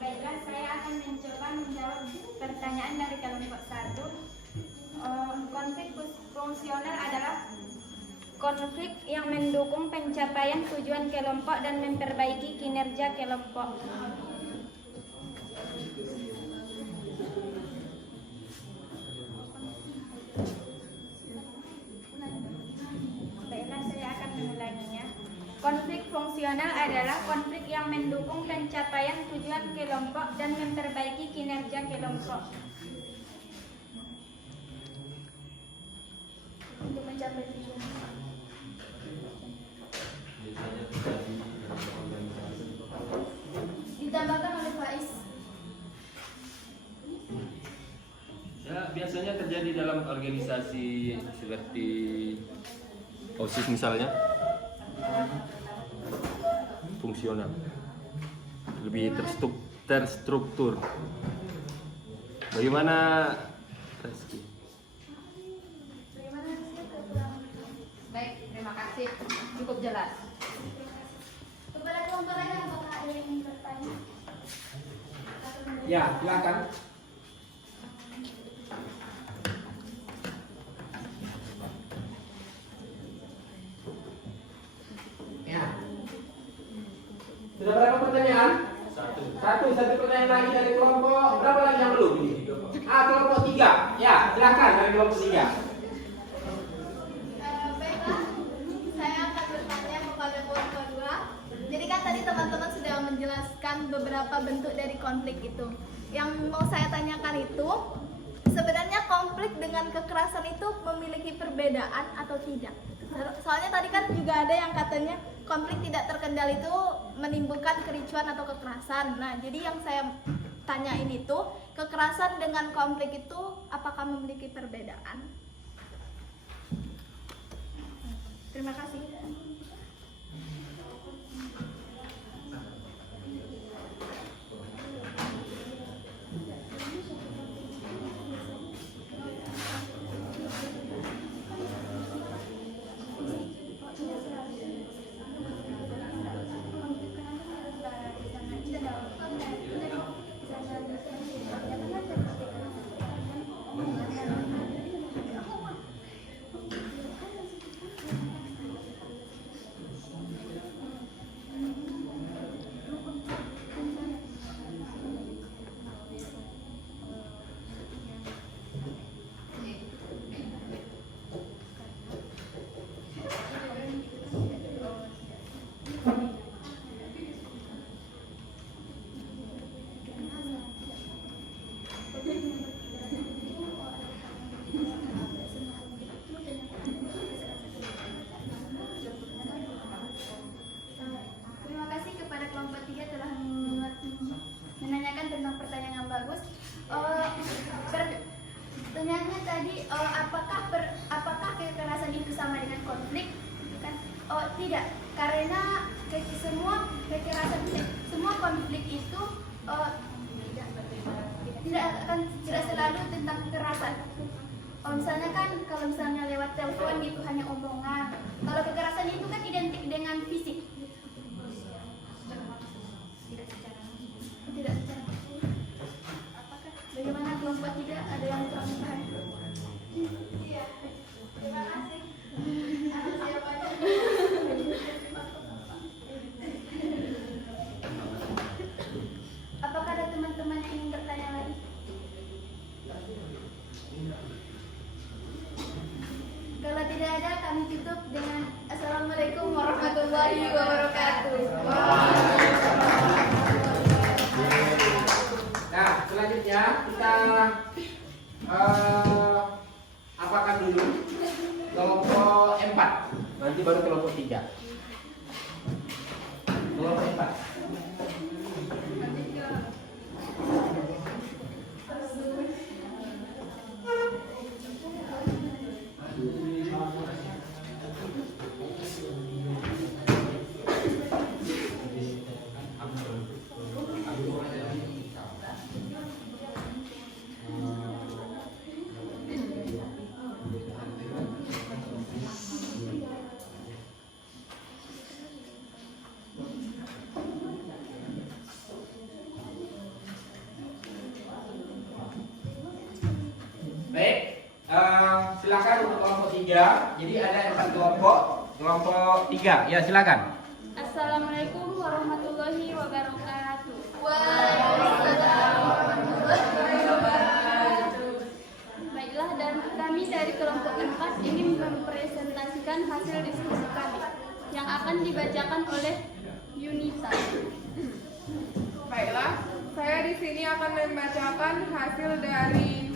Baiklah, saya akan mencoba menjawab pertanyaan dari kelompok 1. konflik yang mendukung pencapaian tujuan kelompok dan memperbaiki kinerja kelompok. Baiklah, saya akan mengulanginya. Konflik fungsional adalah konflik yang mendukung pencapaian tujuan kelompok dan memperbaiki kinerja kelompok. Untuk mencapai tujuan. Ditambahkan oleh Faiz. Ya, biasanya terjadi dalam organisasi seperti OSIS misalnya, fungsional, lebih terstruktur. Bagaimana Reski? Baik, terima kasih. Cukup jelas. Kepada kelompok lain apakah ada yang ingin bertanya? Ya, silakan. Ya. Sudah berapa pertanyaan? Satu pertanyaan lagi dari kelompok. Berapa lagi yang belum? Kelompok 3. Ya, silakan dari kelompok 3. Baiklah, saya akan bertanya kepada kelompok 2. Jadi kan tadi teman-teman sudah menjelaskan beberapa bentuk dari konflik itu. Yang mau saya tanyakan itu, sebenarnya konflik dengan kekerasan itu memiliki perbedaan atau tidak? Soalnya tadi kan juga ada yang katanya konflik tidak terkendali itu menimbulkan kericuan atau kekerasan. Nah, jadi yang saya tanyain itu, kekerasan dengan konflik itu apakah memiliki perbedaan? Terima kasih. Terima kasih kepada kelompok 3 telah menanyakan tentang pertanyaan yang bagus. Pertanyaannya tadi, apakah kekerasan itu sama dengan konflik? Kan? Tidak, karena semua konflik itu tidak selalu tentang kekerasan. Misalnya kan, kalau misalnya lewat telepon itu hanya omongan. Kalau kekerasan itu kan identik dengan fisik. Tidak secara bagaimana kelompok tidak ada yang kurang paham? Iya, terima kasih. Apakah ada teman-teman yang ingin bertanya lagi? Kalau tidak ada, kami tutup dengan Assalamualaikum warahmatullahi wabarakatuh. Nah, selanjutnya kita apakan dulu kelompok 4. Nanti baru kelompok 3. Kelompok 4. Baik, silakan untuk kelompok 3. Jadi ada 4 kelompok. kelompok 3. Ya, silakan. Assalamualaikum warahmatullahi wabarakatuh. Baiklah, dan kami dari kelompok 4 ingin mempresentasikan hasil diskusi kami yang akan dibacakan oleh Yunita. Baiklah, saya di sini akan membacakan hasil dari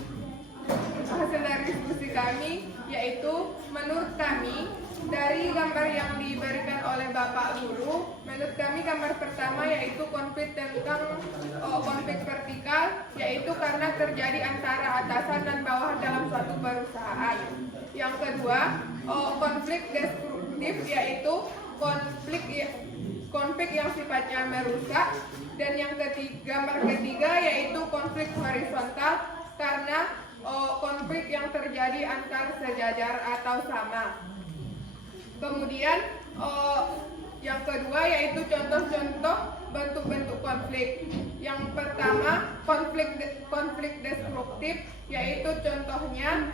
diskusi kami, yaitu menurut kami dari gambar yang diberikan oleh Bapak Guru, menurut kami gambar pertama yaitu konflik tentang konflik vertikal, yaitu karena terjadi antara atasan dan bawahan dalam suatu perusahaan. Yang kedua, konflik destruktif, yaitu konflik yang sifatnya merusak. Dan yang gambar ketiga yaitu konflik horizontal karena konflik yang terjadi antar sejajar atau sama. Kemudian yang kedua yaitu contoh-contoh bentuk-bentuk konflik. Yang pertama konflik destruktif, yaitu contohnya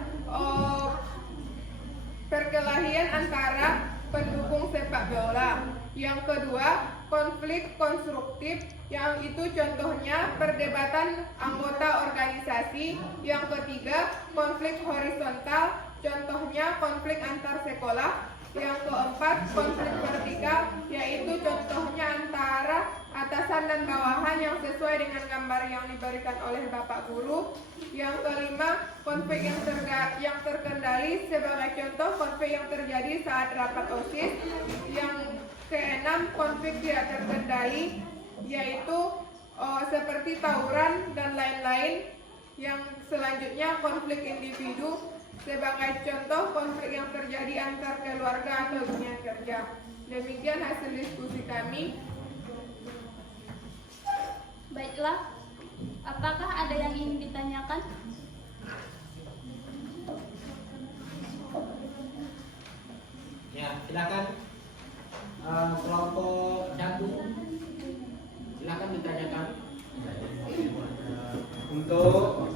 perkelahian antara pendukung sepak bola. Yang kedua konflik konstruktif, yang itu contohnya perdebatan anggota organisasi. Yang ketiga konflik horizontal, contohnya konflik antar sekolah. Yang keempat konflik vertikal, yaitu contohnya antara atasan dan bawahan yang sesuai dengan gambar yang diberikan oleh Bapak Guru. Yang kelima konflik yang terkendali, sebagai contoh konflik yang terjadi saat rapat OSIS. Yang keenam konflik tidak terkendali, yaitu seperti tawuran dan lain-lain. Yang selanjutnya konflik individu, sebagai contoh konflik yang terjadi antar keluarga atau dunia kerja. Demikian hasil diskusi kami. Baiklah, apakah ada yang ingin ditanyakan? Ya, silakan. Kelompok 1, silakan ditanyakan. Untuk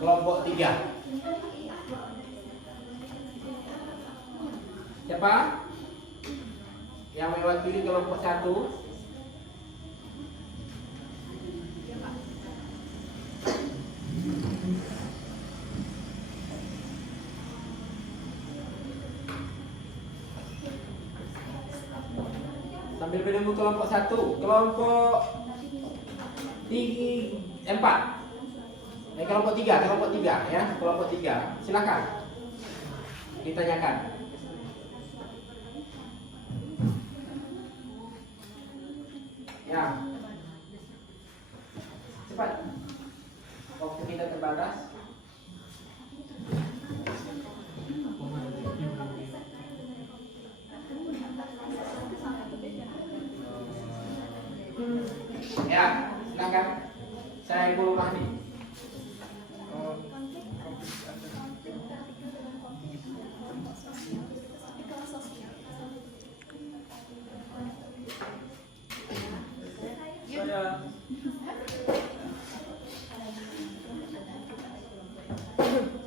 kelompok 3. Siapa yang mewakili kelompok 1? Sambil menunggu kelompok 1, kelompok 4. Kelompok 3 ya, kelompok 3. Silakan ditanyakan. Ya, cepat. Waktu kita terbatas. Ya, silakan. Saya Guru Mahdi.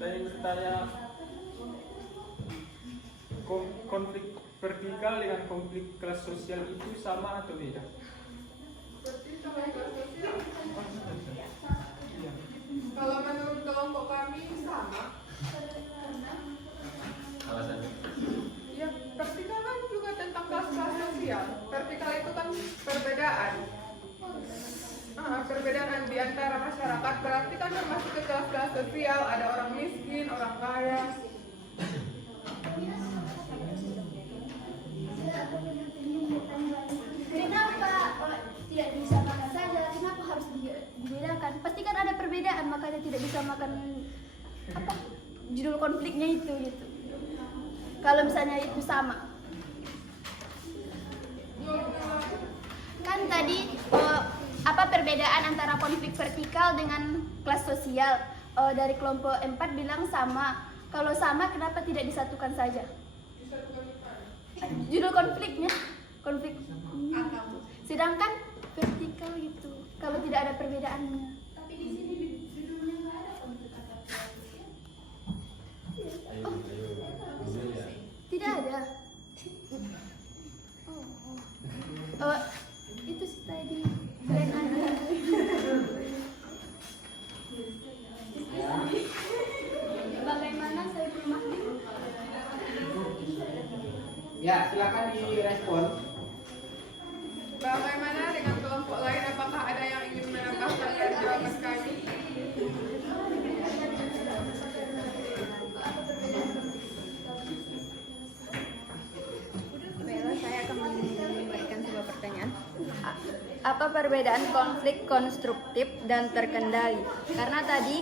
Saya ingin bertanya, konflik vertikal dengan konflik kelas sosial itu sama atau beda? Kalau menurut kelompok kami sama. Alasannya? Ya, vertikal kan juga tentang kelas-kelas sosial. Vertikal itu kan perbedaan. Perbedaan di antara masyarakat, berarti kan termasuk ke kelas-kelas sosial. Ada orang miskin, orang kaya. Kenapa tidak bisa makan saja? Kenapa harus dibedakan? Pasti kan ada perbedaan, makanya tidak bisa makan judul konfliknya itu gitu. Kalau misalnya itu sama, kan tadi perbedaan antara konflik vertikal dengan kelas sosial dari kelompok 4 bilang sama. Kalau sama, kenapa tidak disatukan saja? Judul konfliknya, konflik. Sedangkan vertikal gitu, kalau tidak ada perbedaannya. Tapi di sini judulnya nggak ada konflik tidak ada. Ya, silakan direspon. Bagaimana dengan kelompok lain? Apakah ada yang ingin menambahkan dari jawaban kami? Baiklah, saya akan memberikan sebuah pertanyaan. Apa perbedaan konflik konstruktif dan terkendali? Karena tadi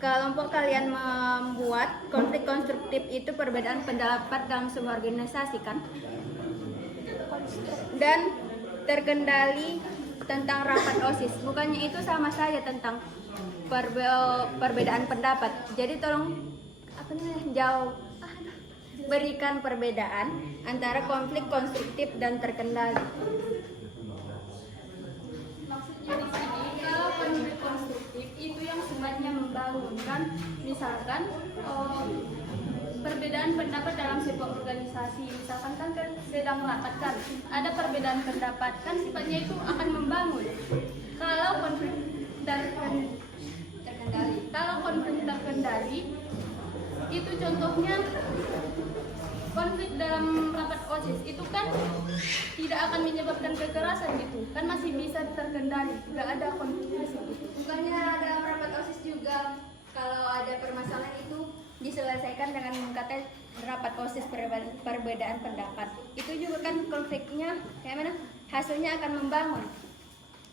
kelompok kalian membuat konflik konstruktif itu perbedaan pendapat dalam sebuah organisasi kan? Dan terkendali tentang rapat OSIS. Bukannya itu sama saja tentang perbedaan pendapat. Jadi tolong berikan perbedaan antara konflik konstruktif dan terkendali. Maksudnya di sini kalau konflik konstruktif itu yang sifatnya membangun kan, misalkan perbedaan pendapat dalam sebuah organisasi, misalkan kan sedang rapat kan, ada perbedaan pendapat kan sifatnya itu akan membangun. Kalau konflik terkendali, itu contohnya konflik dalam rapat OSIS itu kan tidak akan menyebabkan kekerasan gitu, kan masih bisa terkendali, tidak ada konflik gitu. Bukannya dalam rapat OSIS juga kalau ada permasalahan itu diselesaikan dengan mengatakan rapat OSIS perbedaan pendapat. Itu juga kan konfliknya kayak mana? Hasilnya akan membangun.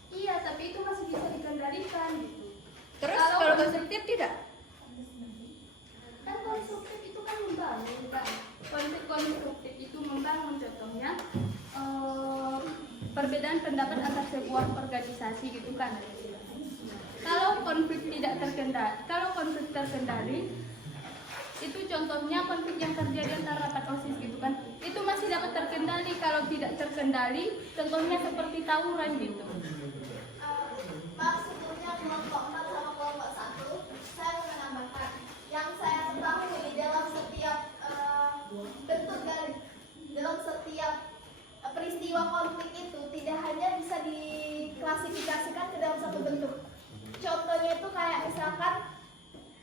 Iya, tapi itu masih bisa dikendalikan gitu. Terus kalau konstruktif tidak? Kan konstruktif itu kan membangun kan. Konflik konstruktif itu membangun, contohnya perbedaan pendapat antar sebuah organisasi gitu kan. Kalau konflik terkendali, itu contohnya konflik yang terjadi antara rapat OSIS gitu kan, itu masih dapat terkendali. Kalau tidak terkendali, contohnya seperti tawuran gitu. Maksudnya kelompok 4 sama kelompok 1, saya mau menambahkan yang saya ketahui di dalam setiap bentuk dalam setiap peristiwa konflik itu tidak hanya bisa diklasifikasikan ke dalam satu bentuk. Contohnya itu kayak misalkan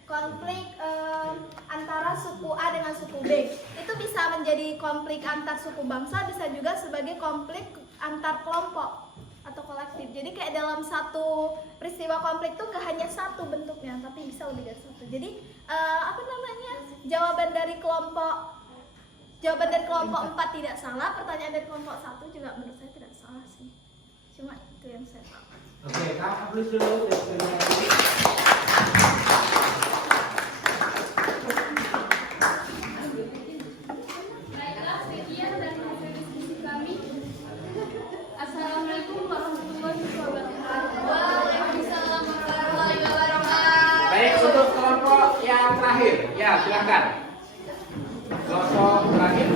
konflik antara suku A dengan suku B, itu bisa menjadi konflik antar suku bangsa, bisa juga sebagai konflik antar kelompok atau kolektif. Jadi kayak dalam satu peristiwa konflik itu gak hanya satu bentuknya, tapi bisa lebih dari satu. Jadi jawaban dari kelompok 4 tidak salah, pertanyaan dari kelompok 1 juga menurut saya tidak salah sih. Cuma itu yang saya tahu. Oke, Kak, please dulu. Baiklah, sekian dari hasil diskusi kami. Assalamualaikum warahmatullahi wabarakatuh. Waalaikumsalam warahmatullahi wabarakatuh. Baik, untuk kelompok yang terakhir, ya silakan. Kelompok terakhir.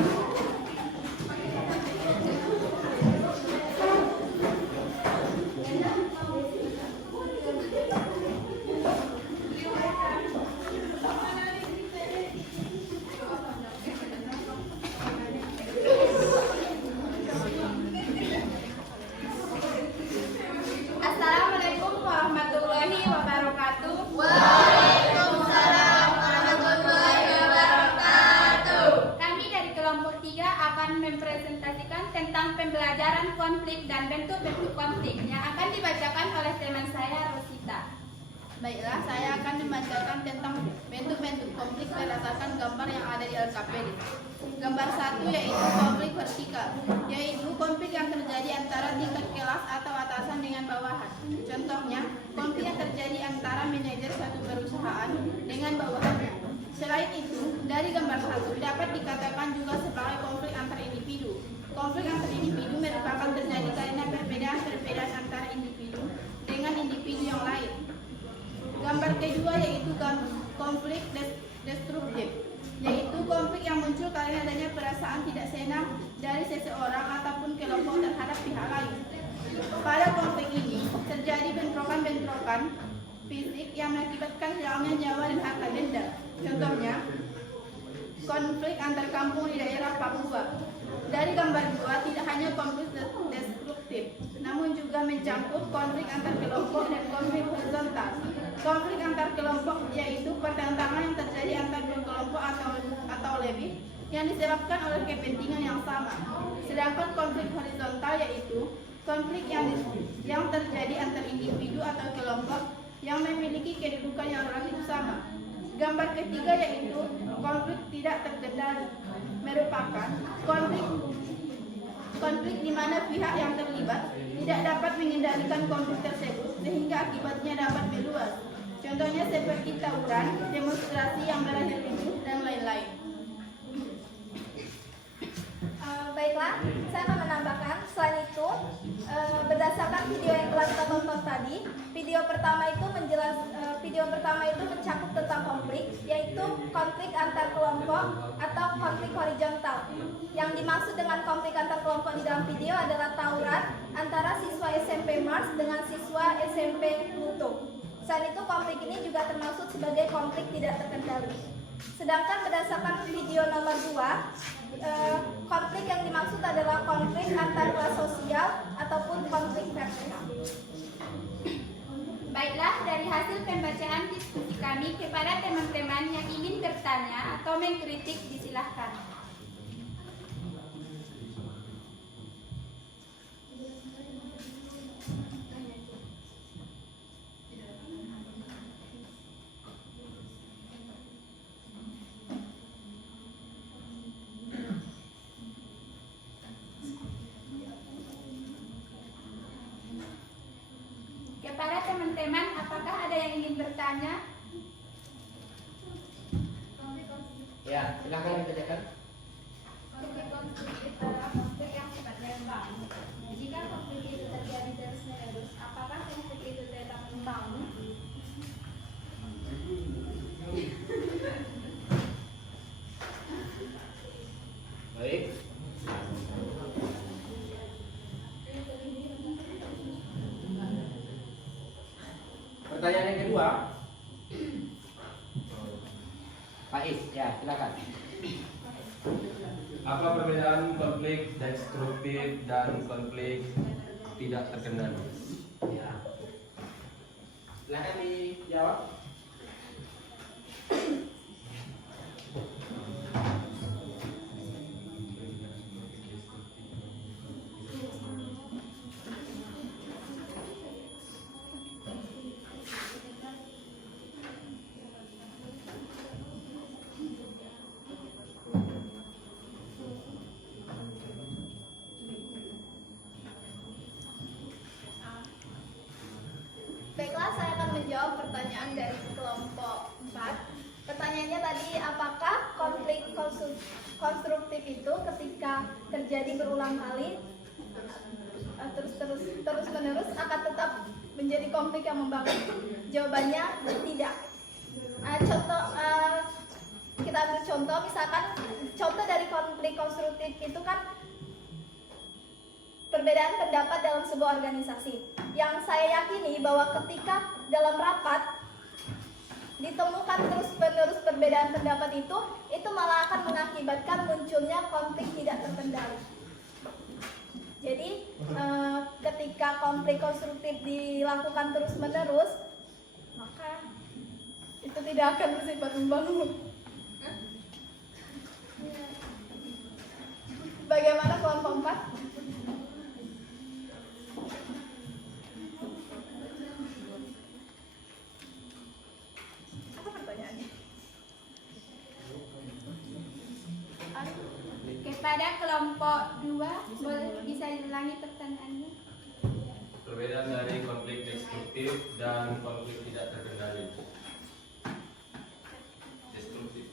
Assalamualaikum warahmatullahi wabarakatuh. Waalaikumsalam warahmatullahi wabarakatuh. Kami dari kelompok 3 akan mempresentasikan tentang pembelajaran konflik dan bentuk-bentuk konflik yang akan dibacakan oleh teman saya, Rosita. Baiklah, saya akan membacakan tentang bentuk-bentuk konflik berdasarkan gambar yang ada di LKPD. Gambar 1 yaitu konflik vertikal, yaitu konflik yang terjadi antara tingkat kelas atau atasan dengan bawahan. Contohnya, konflik yang terjadi antara manajer suatu perusahaan dengan bawahannya. Selain itu, dari gambar 1 dapat dikatakan juga sebagai konflik antar individu. Konflik antar individu merupakan terjadi karena perbedaan antara individu dengan individu yang lain. Gambar kedua yaitu konflik destruktif, yaitu konflik yang muncul karena adanya perasaan tidak senang dari seseorang ataupun kelompok terhadap pihak lain. Pada konflik ini terjadi bentrokan-bentrokan fisik yang mengakibatkan hilangnya nyawa dan harta benda. Contohnya, konflik antar kampung di daerah Papua. Dari gambar 2 tidak hanya konflik destruktif, namun juga mencakup konflik antar kelompok dan konflik horizontal. Konflik antar kelompok yaitu pertentangan yang terjadi antar dua kelompok atau lebih yang disebabkan oleh kepentingan yang sama. Sedangkan konflik horizontal yaitu konflik yang terjadi antar individu atau kelompok yang memiliki kedudukan yang relatif sama. Gambar ketiga yaitu konflik tidak terkendali, merupakan konflik di mana pihak yang terlibat tidak dapat mengendalikan konflik tersebut sehingga akibatnya dapat meluas. Contohnya seperti tawuran, demonstrasi yang berakhir ricuh, dan lain-lain. Baiklah, saya akan menambahkan. Selain itu, berdasarkan video yang telah kita tonton tadi, video pertama itu mencakup tentang konflik, yaitu konflik antar kelompok atau konflik horizontal. Yang dimaksud dengan konflik antar kelompok di dalam video adalah tawuran antara siswa SMP Mars dengan siswa SMP Pluto. Selain itu, konflik ini juga termasuk sebagai konflik tidak terkendali. Sedangkan berdasarkan video nomor 2, konflik yang dimaksud adalah konflik antar kelas sosial ataupun konflik vertikal. Baiklah, dari hasil pembacaan diskusi kami, kepada teman-teman yang ingin bertanya atau mengkritik disilahkan. Kepada teman-teman, apakah ada yang ingin bertanya? Ya, silakan ditanyakan. Konflik yang sifatnya membangun. Jika konflik itu terjadi terus-menerus, apakah konflik itu tetap membangun? Baik. Pertanyaan yang kedua, Pak Is, ya silakan. Apa perbedaan konflik destruktif dan konflik tidak terkendali? Ya. Silakan dijawab. Baiklah, saya akan menjawab pertanyaan dari kelompok 4. Pertanyaannya tadi, apakah konflik konstruktif itu ketika terjadi berulang kali terus menerus akan tetap menjadi konflik yang membangun? Jawabannya tidak. Kita ambil contoh, misalkan contoh dari konflik konstruktif itu kan perbedaan pendapat dalam sebuah organisasi. Yang saya yakini bahwa ketika dalam rapat ditemukan terus-menerus perbedaan pendapat itu malah akan mengakibatkan munculnya konflik tidak terkendali. Jadi ketika konflik konstruktif dilakukan terus-menerus, maka itu tidak akan bersifat membangun. Bagaimana kelompok 4? Kepada kelompok 2, boleh bisa diulangi pertanyaannya? Perbedaan dari konflik destruktif dan konflik tidak terkendali. Destruktif.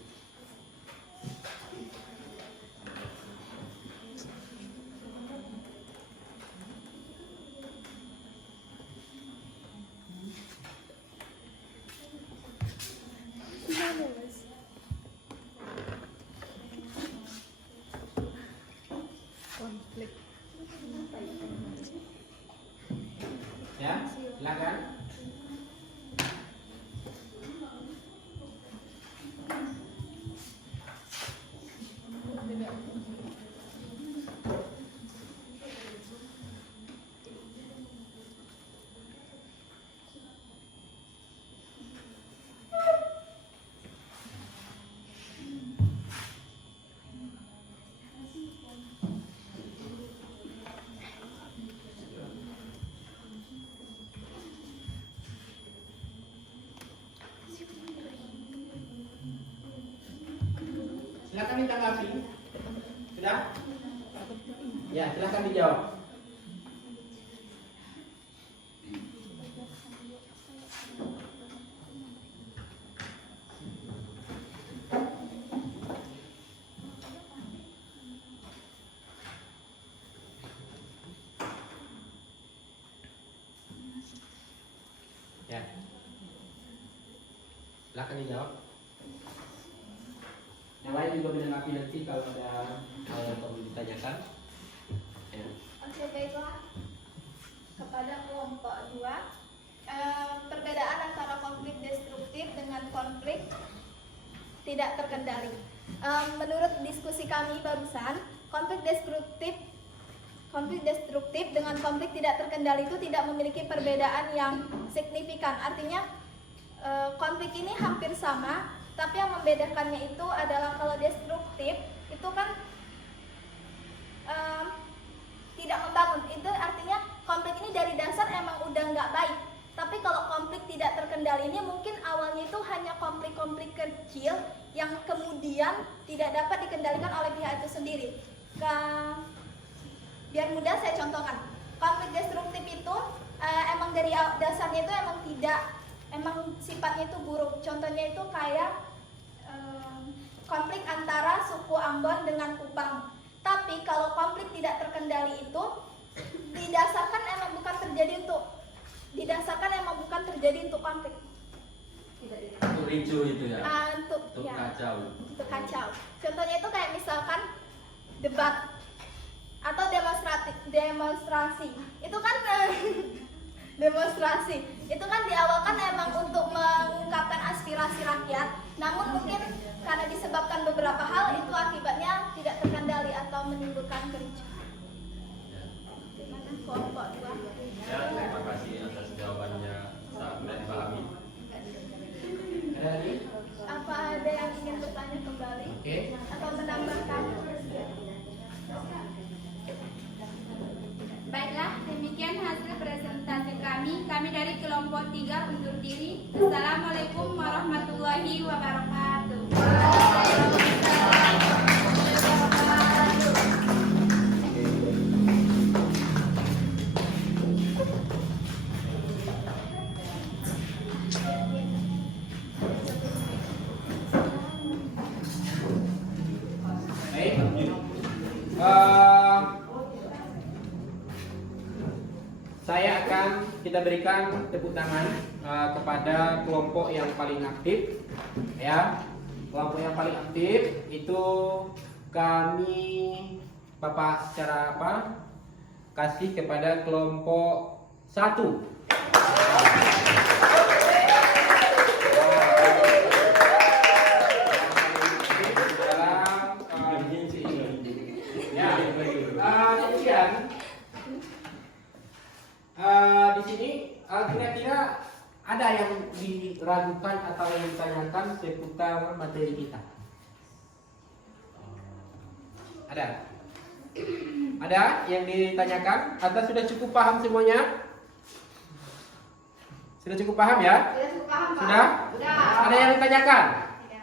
Ya, silakan. Silakan ditanggapi. Sudah? Ya, silakan dijawab. Ya. Silakan dijawab. Yang lain juga menanggapi nanti kalau ada hal yang perlu ditanyakan. Ya. Oke, baiklah. Kepada kelompok 2, perbedaan antara konflik destruktif dengan konflik tidak terkendali. Menurut diskusi kami barusan, konflik destruktif dengan konflik tidak terkendali itu tidak memiliki perbedaan yang signifikan. Artinya konflik ini hampir sama, tapi yang membedakannya itu adalah kalau destruktif itu kan tidak membangun. Itu artinya konflik ini dari dasar emang udah nggak baik. Tapi kalau konflik tidak terkendali ini mungkin awalnya itu hanya konflik-konflik kecil yang kemudian tidak dapat dikendalikan oleh pihak itu sendiri. Biar mudah saya contohkan. Konflik destruktif itu emang dari dasarnya itu emang sifatnya itu buruk. Contohnya itu kayak konflik antara suku Ambon dengan Kupang. Tapi kalau konflik tidak terkendali itu didasarkan emang bukan terjadi untuk konflik. Untuk ricu itu ya. Untuk kacau. Untuk kacau. Contohnya itu kayak misalkan debat atau demonstrasi. Itu kan demonstrasi. Itu kan diawalkan emang untuk mengungkapkan aspirasi rakyat. Namun mungkin karena disebabkan beberapa hal itu akibatnya tidak terkendali atau menimbulkan kericuhan. Gimana kelompok 2? Ya, terima kasih atas jawabannya. Sudah dipahami. Ada lagi? Apa ada yang ingin bertanya kembali? Oke. Atau menambahkan? Baiklah, demikian hasil presentasi kami. Kami dari kelompok 3 undur diri. Assalamualaikum warahmatullahi wabarakatuh. Kita berikan tepuk tangan kepada kelompok yang paling aktif, ya. Kelompok yang paling aktif itu kami Bapak secara kasih kepada kelompok 1. Di sini kira-kira ada yang diragukan atau yang ditanyakan seputar materi kita? Ada? Ada yang ditanyakan? Atau sudah cukup paham semuanya? Sudah cukup paham ya? Sudah cukup paham, Pak. Sudah? Ada yang ditanyakan?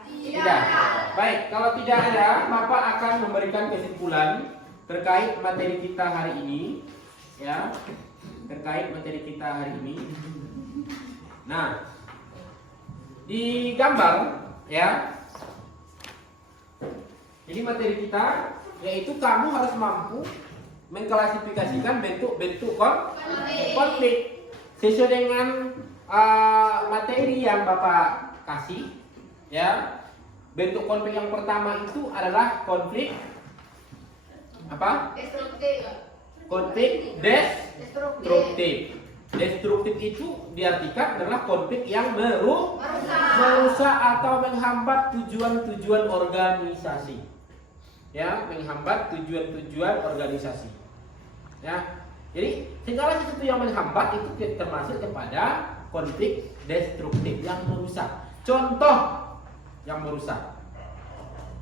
Tidak. Baik, kalau tidak ada, Bapak akan memberikan kesimpulan terkait materi kita hari ini, ya. Terkait materi kita hari ini. Nah, di gambar, ya. Jadi materi kita yaitu kamu harus mampu mengklasifikasikan bentuk-bentuk konflik sesuai dengan materi yang Bapak kasih, ya. Bentuk konflik yang pertama itu adalah konflik apa? Destruktif. Konflik destruktif. Destruktif itu diartikan adalah konflik yang merusak atau menghambat tujuan-tujuan organisasi. Ya, menghambat tujuan-tujuan organisasi. Ya. Jadi segala sesuatu yang menghambat itu termasuk kepada konflik destruktif yang merusak. Contoh yang merusak.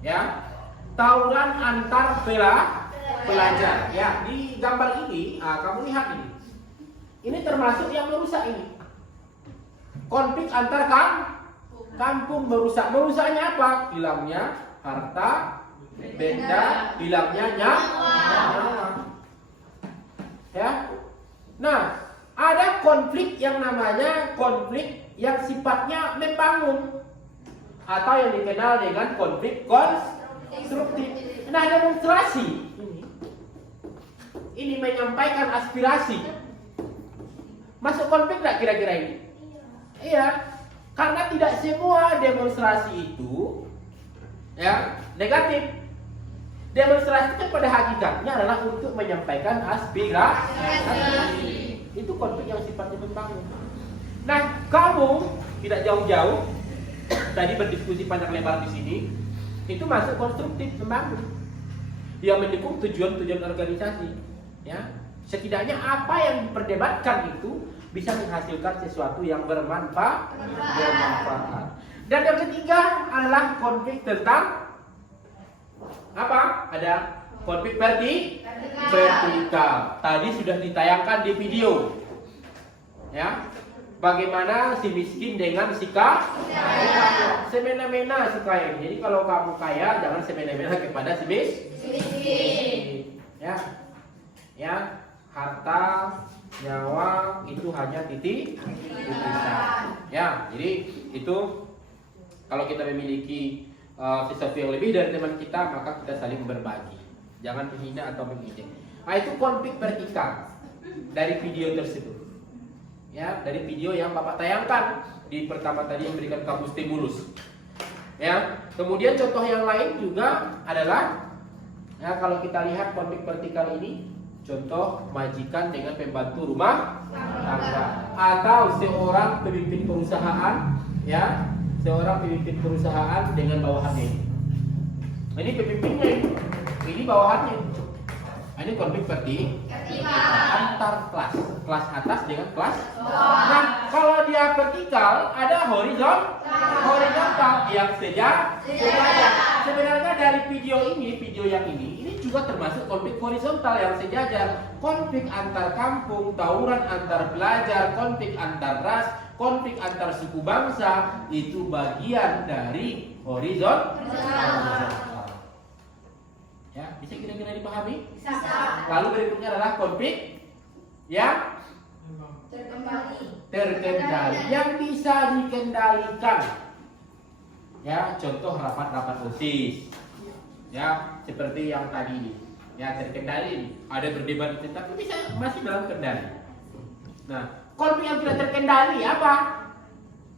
Ya. Tawuran antar pelajar. Ya, di gambar ini, kamu lihat ini. Ini termasuk yang merusak ini. Konflik antar kampung merusak. Merusaknya apa? Hilangnya harta, benda, hilangnya nyawa. Ya. Nah, ada konflik yang namanya konflik yang sifatnya membangun atau yang dikenal dengan konflik konstruktif. Nah, demonstrasi ini menyampaikan aspirasi. Masuk konflik nggak kira-kira ini? Iya, karena tidak semua demonstrasi itu ya negatif. Demonstrasi itu pada hakikatnya adalah untuk menyampaikan aspirasi. Itu konflik yang sifatnya membangun. Nah, kamu tidak jauh-jauh tadi berdiskusi panjang lebar di sini, itu masuk konstruktif membangun. Dia mendukung tujuan-tujuan organisasi. Ya, setidaknya apa yang diperdebatkan itu bisa menghasilkan sesuatu yang bermanfaat. Dan yang ketiga adalah konflik tentang apa? Ada konflik vertikal. Tadi sudah ditayangkan di video. Ya. Bagaimana si miskin dengan si kaya? Semena-mena si kaya. Jadi kalau kamu kaya jangan semena-mena kepada si miskin. Ya. Ya, harta, nyawa itu hanya titisan. Ya, jadi itu kalau kita memiliki sesuatu yang lebih dari teman kita, maka kita saling berbagi. Jangan menghina atau mengejek. Nah, itu konflik vertikal dari video tersebut. Ya, dari video yang Bapak tayangkan di pertama tadi yang memberikan kamus stimulus. Ya, kemudian contoh yang lain juga adalah ya kalau kita lihat konflik vertikal ini, contoh majikan dengan pembantu rumah tangga atau seorang pemimpin perusahaan, ya, seorang pemimpin perusahaan dengan bawahannya. Ini pemimpinnya ini bawahannya. Ini konflik vertikal antar kelas atas dengan kelas bawah. Nah, kalau dia vertikal ada horizontal yang sejajar. Sebenarnya dari video yang ini juga termasuk konflik horizontal yang sejajar. Konflik antar kampung, tawuran antar pelajar, konflik antar ras, konflik antar suku bangsa itu bagian dari horizontal. Ya, bisa kira-kira dipahami? Bisa. Lalu berikutnya adalah konflik yang terkendali, yang bisa dikendalikan. Ya, contoh rapat-rapat OSIS. Ya, seperti yang tadi ini. Ya, terkendali. Ada berdebat tapi masih dalam kendali. Nah, konflik yang tidak terkendali apa?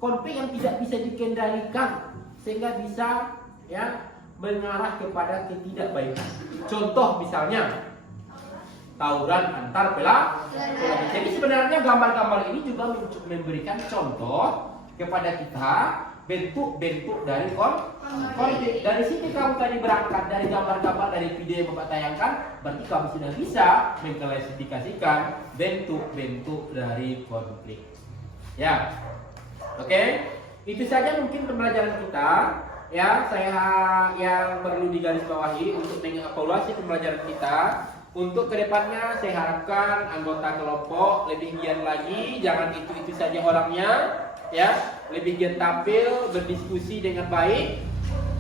Konflik yang tidak bisa dikendalikan sehingga bisa ya mengarah kepada ketidakbaikan. Contoh misalnya tawuran antar pelajar. Jadi sebenarnya gambar-gambar ini juga memberikan contoh kepada kita bentuk-bentuk dari konflik. Dari sini kamu tadi berangkat dari gambar-gambar dari video yang Bapak tayangkan, berarti kamu sudah bisa mengklasifikasikan bentuk-bentuk dari konflik. Ya, oke. Itu saja mungkin pembelajaran kita. Ya, saya yang perlu digarisbawahi untuk mengevaluasi pembelajaran kita. Untuk kedepannya saya harapkan anggota kelompok lebih giat lagi, jangan itu saja orangnya, ya, lebih giat tampil, berdiskusi dengan baik,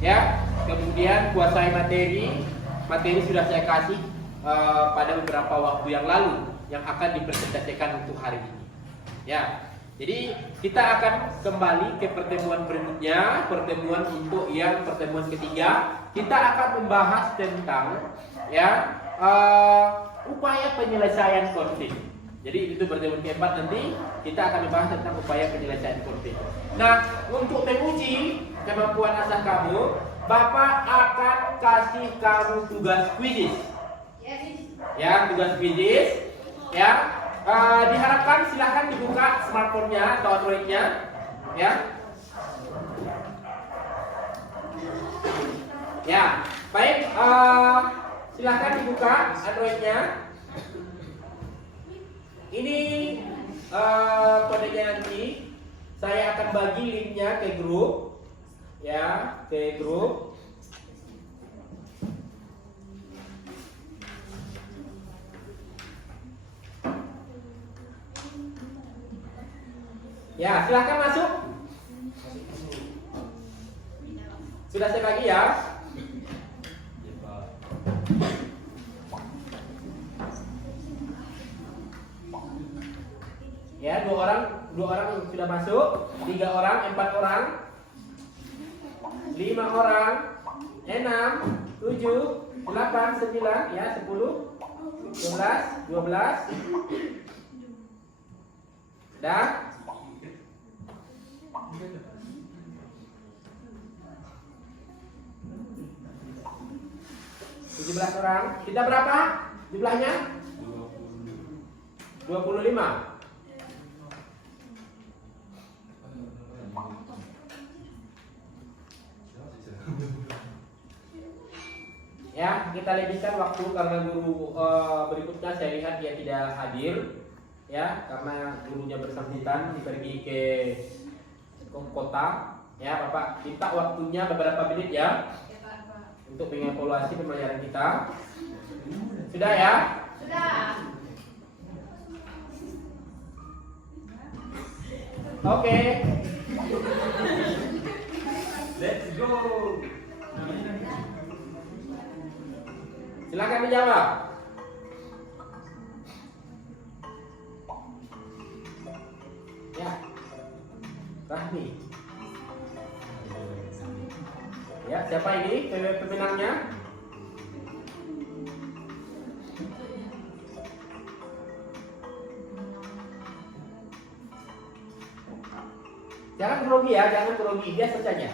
ya. Kemudian kuasai materi sudah saya kasih pada beberapa waktu yang lalu yang akan dipresentasikan untuk hari ini, ya. Jadi kita akan kembali ke pertemuan berikutnya, pertemuan ketiga. Kita akan membahas tentang ya upaya penyelesaian konflik. Jadi itu pertemuan keempat nanti kita akan membahas tentang upaya penyelesaian konflik. Nah, untuk menguji kemampuan asah kamu, Bapak akan kasih kamu tugas kuisis. Ya, tugas kuisis. Ya. Diharapkan silahkan dibuka smartphone-nya atau Android-nya, ya. Ya, baik. Silahkan dibuka Android-nya. Ini kodenya nanti saya akan bagi linknya ke grup, ya, ke grup. Ya, silahkan masuk. Sudah saya bagi ya. Ya, dua orang sudah masuk, 3 orang, 4 orang, 5 orang, 6, 7, 8, 9, ya 10, 11, 12, dan 17 orang. Kita berapa jumlahnya? 25. Ya, kita lebihkan waktu karena guru berikutnya saya lihat dia tidak hadir, ya, karena gurunya bersangkutan pergi ke kota. Ya, Bapak minta waktunya beberapa menit ya, untuk mengevaluasi pembelajaran kita. Sudah ya? Sudah. Oke. Let's go. Silakan dijawab. Ya. Rahmi. Ya, siapa ini pemenangnya? Jangan grogi ya, jangan grogi, biasa saja.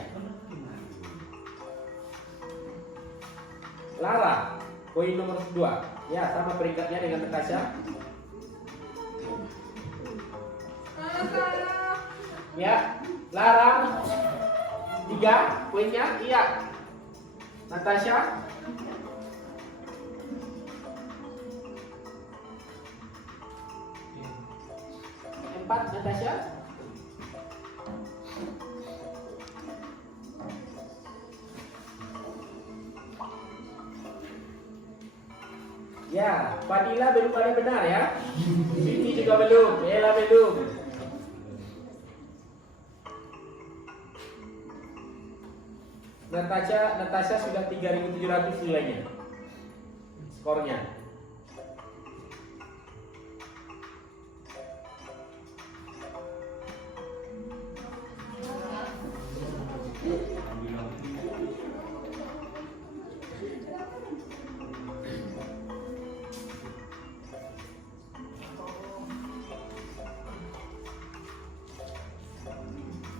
Lara, poin nomor 2. Ya, sama peringkatnya dengan Natasha. Ya, Lara 3 poinnya, iya. Natasha 4, Natasha. Ya, Fadila belum ada benar ya. Vicky juga belum, Ella belum. Natasha sudah 3.700 nilainya. Skornya.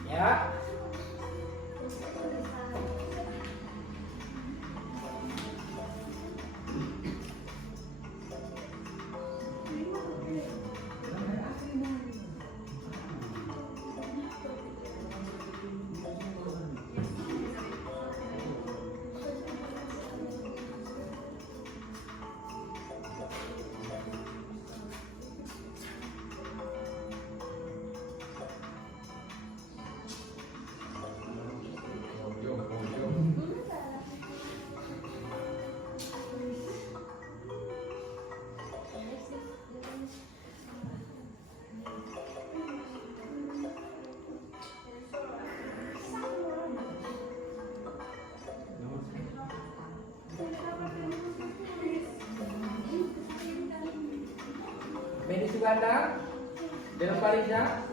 Ya. Benny Suganda dengan Farida.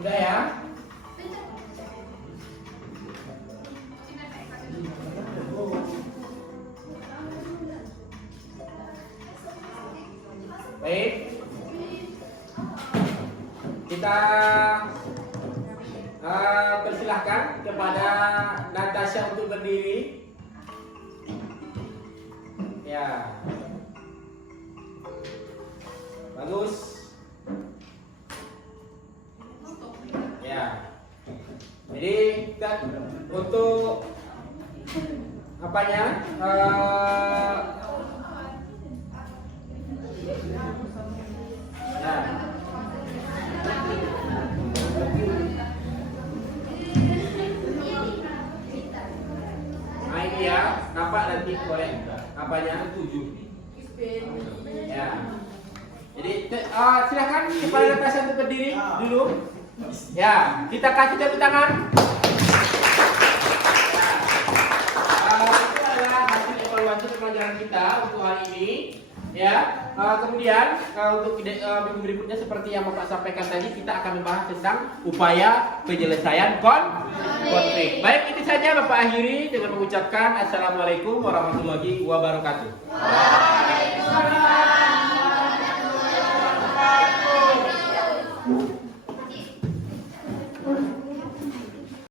Udah ya? Baik. Kita persilahkan kepada Natasha untuk berdiri. Ya. Bagus. Ya. Jadi kan untuk apanya boleh. Apanya? 7. Ya. Jadi silakan kepala lepas untuk berdiri dulu. Ya, kita kasih tepuk tangan. Itu adalah hasil evaluasi pelajaran kita untuk hari ini. Ya, kemudian untuk minggu berikutnya seperti yang Bapak sampaikan tadi, kita akan membahas tentang upaya penyelesaian konflik. Baik, itu saja Bapak akhiri dengan mengucapkan Assalamualaikum warahmatullahi wabarakatuh.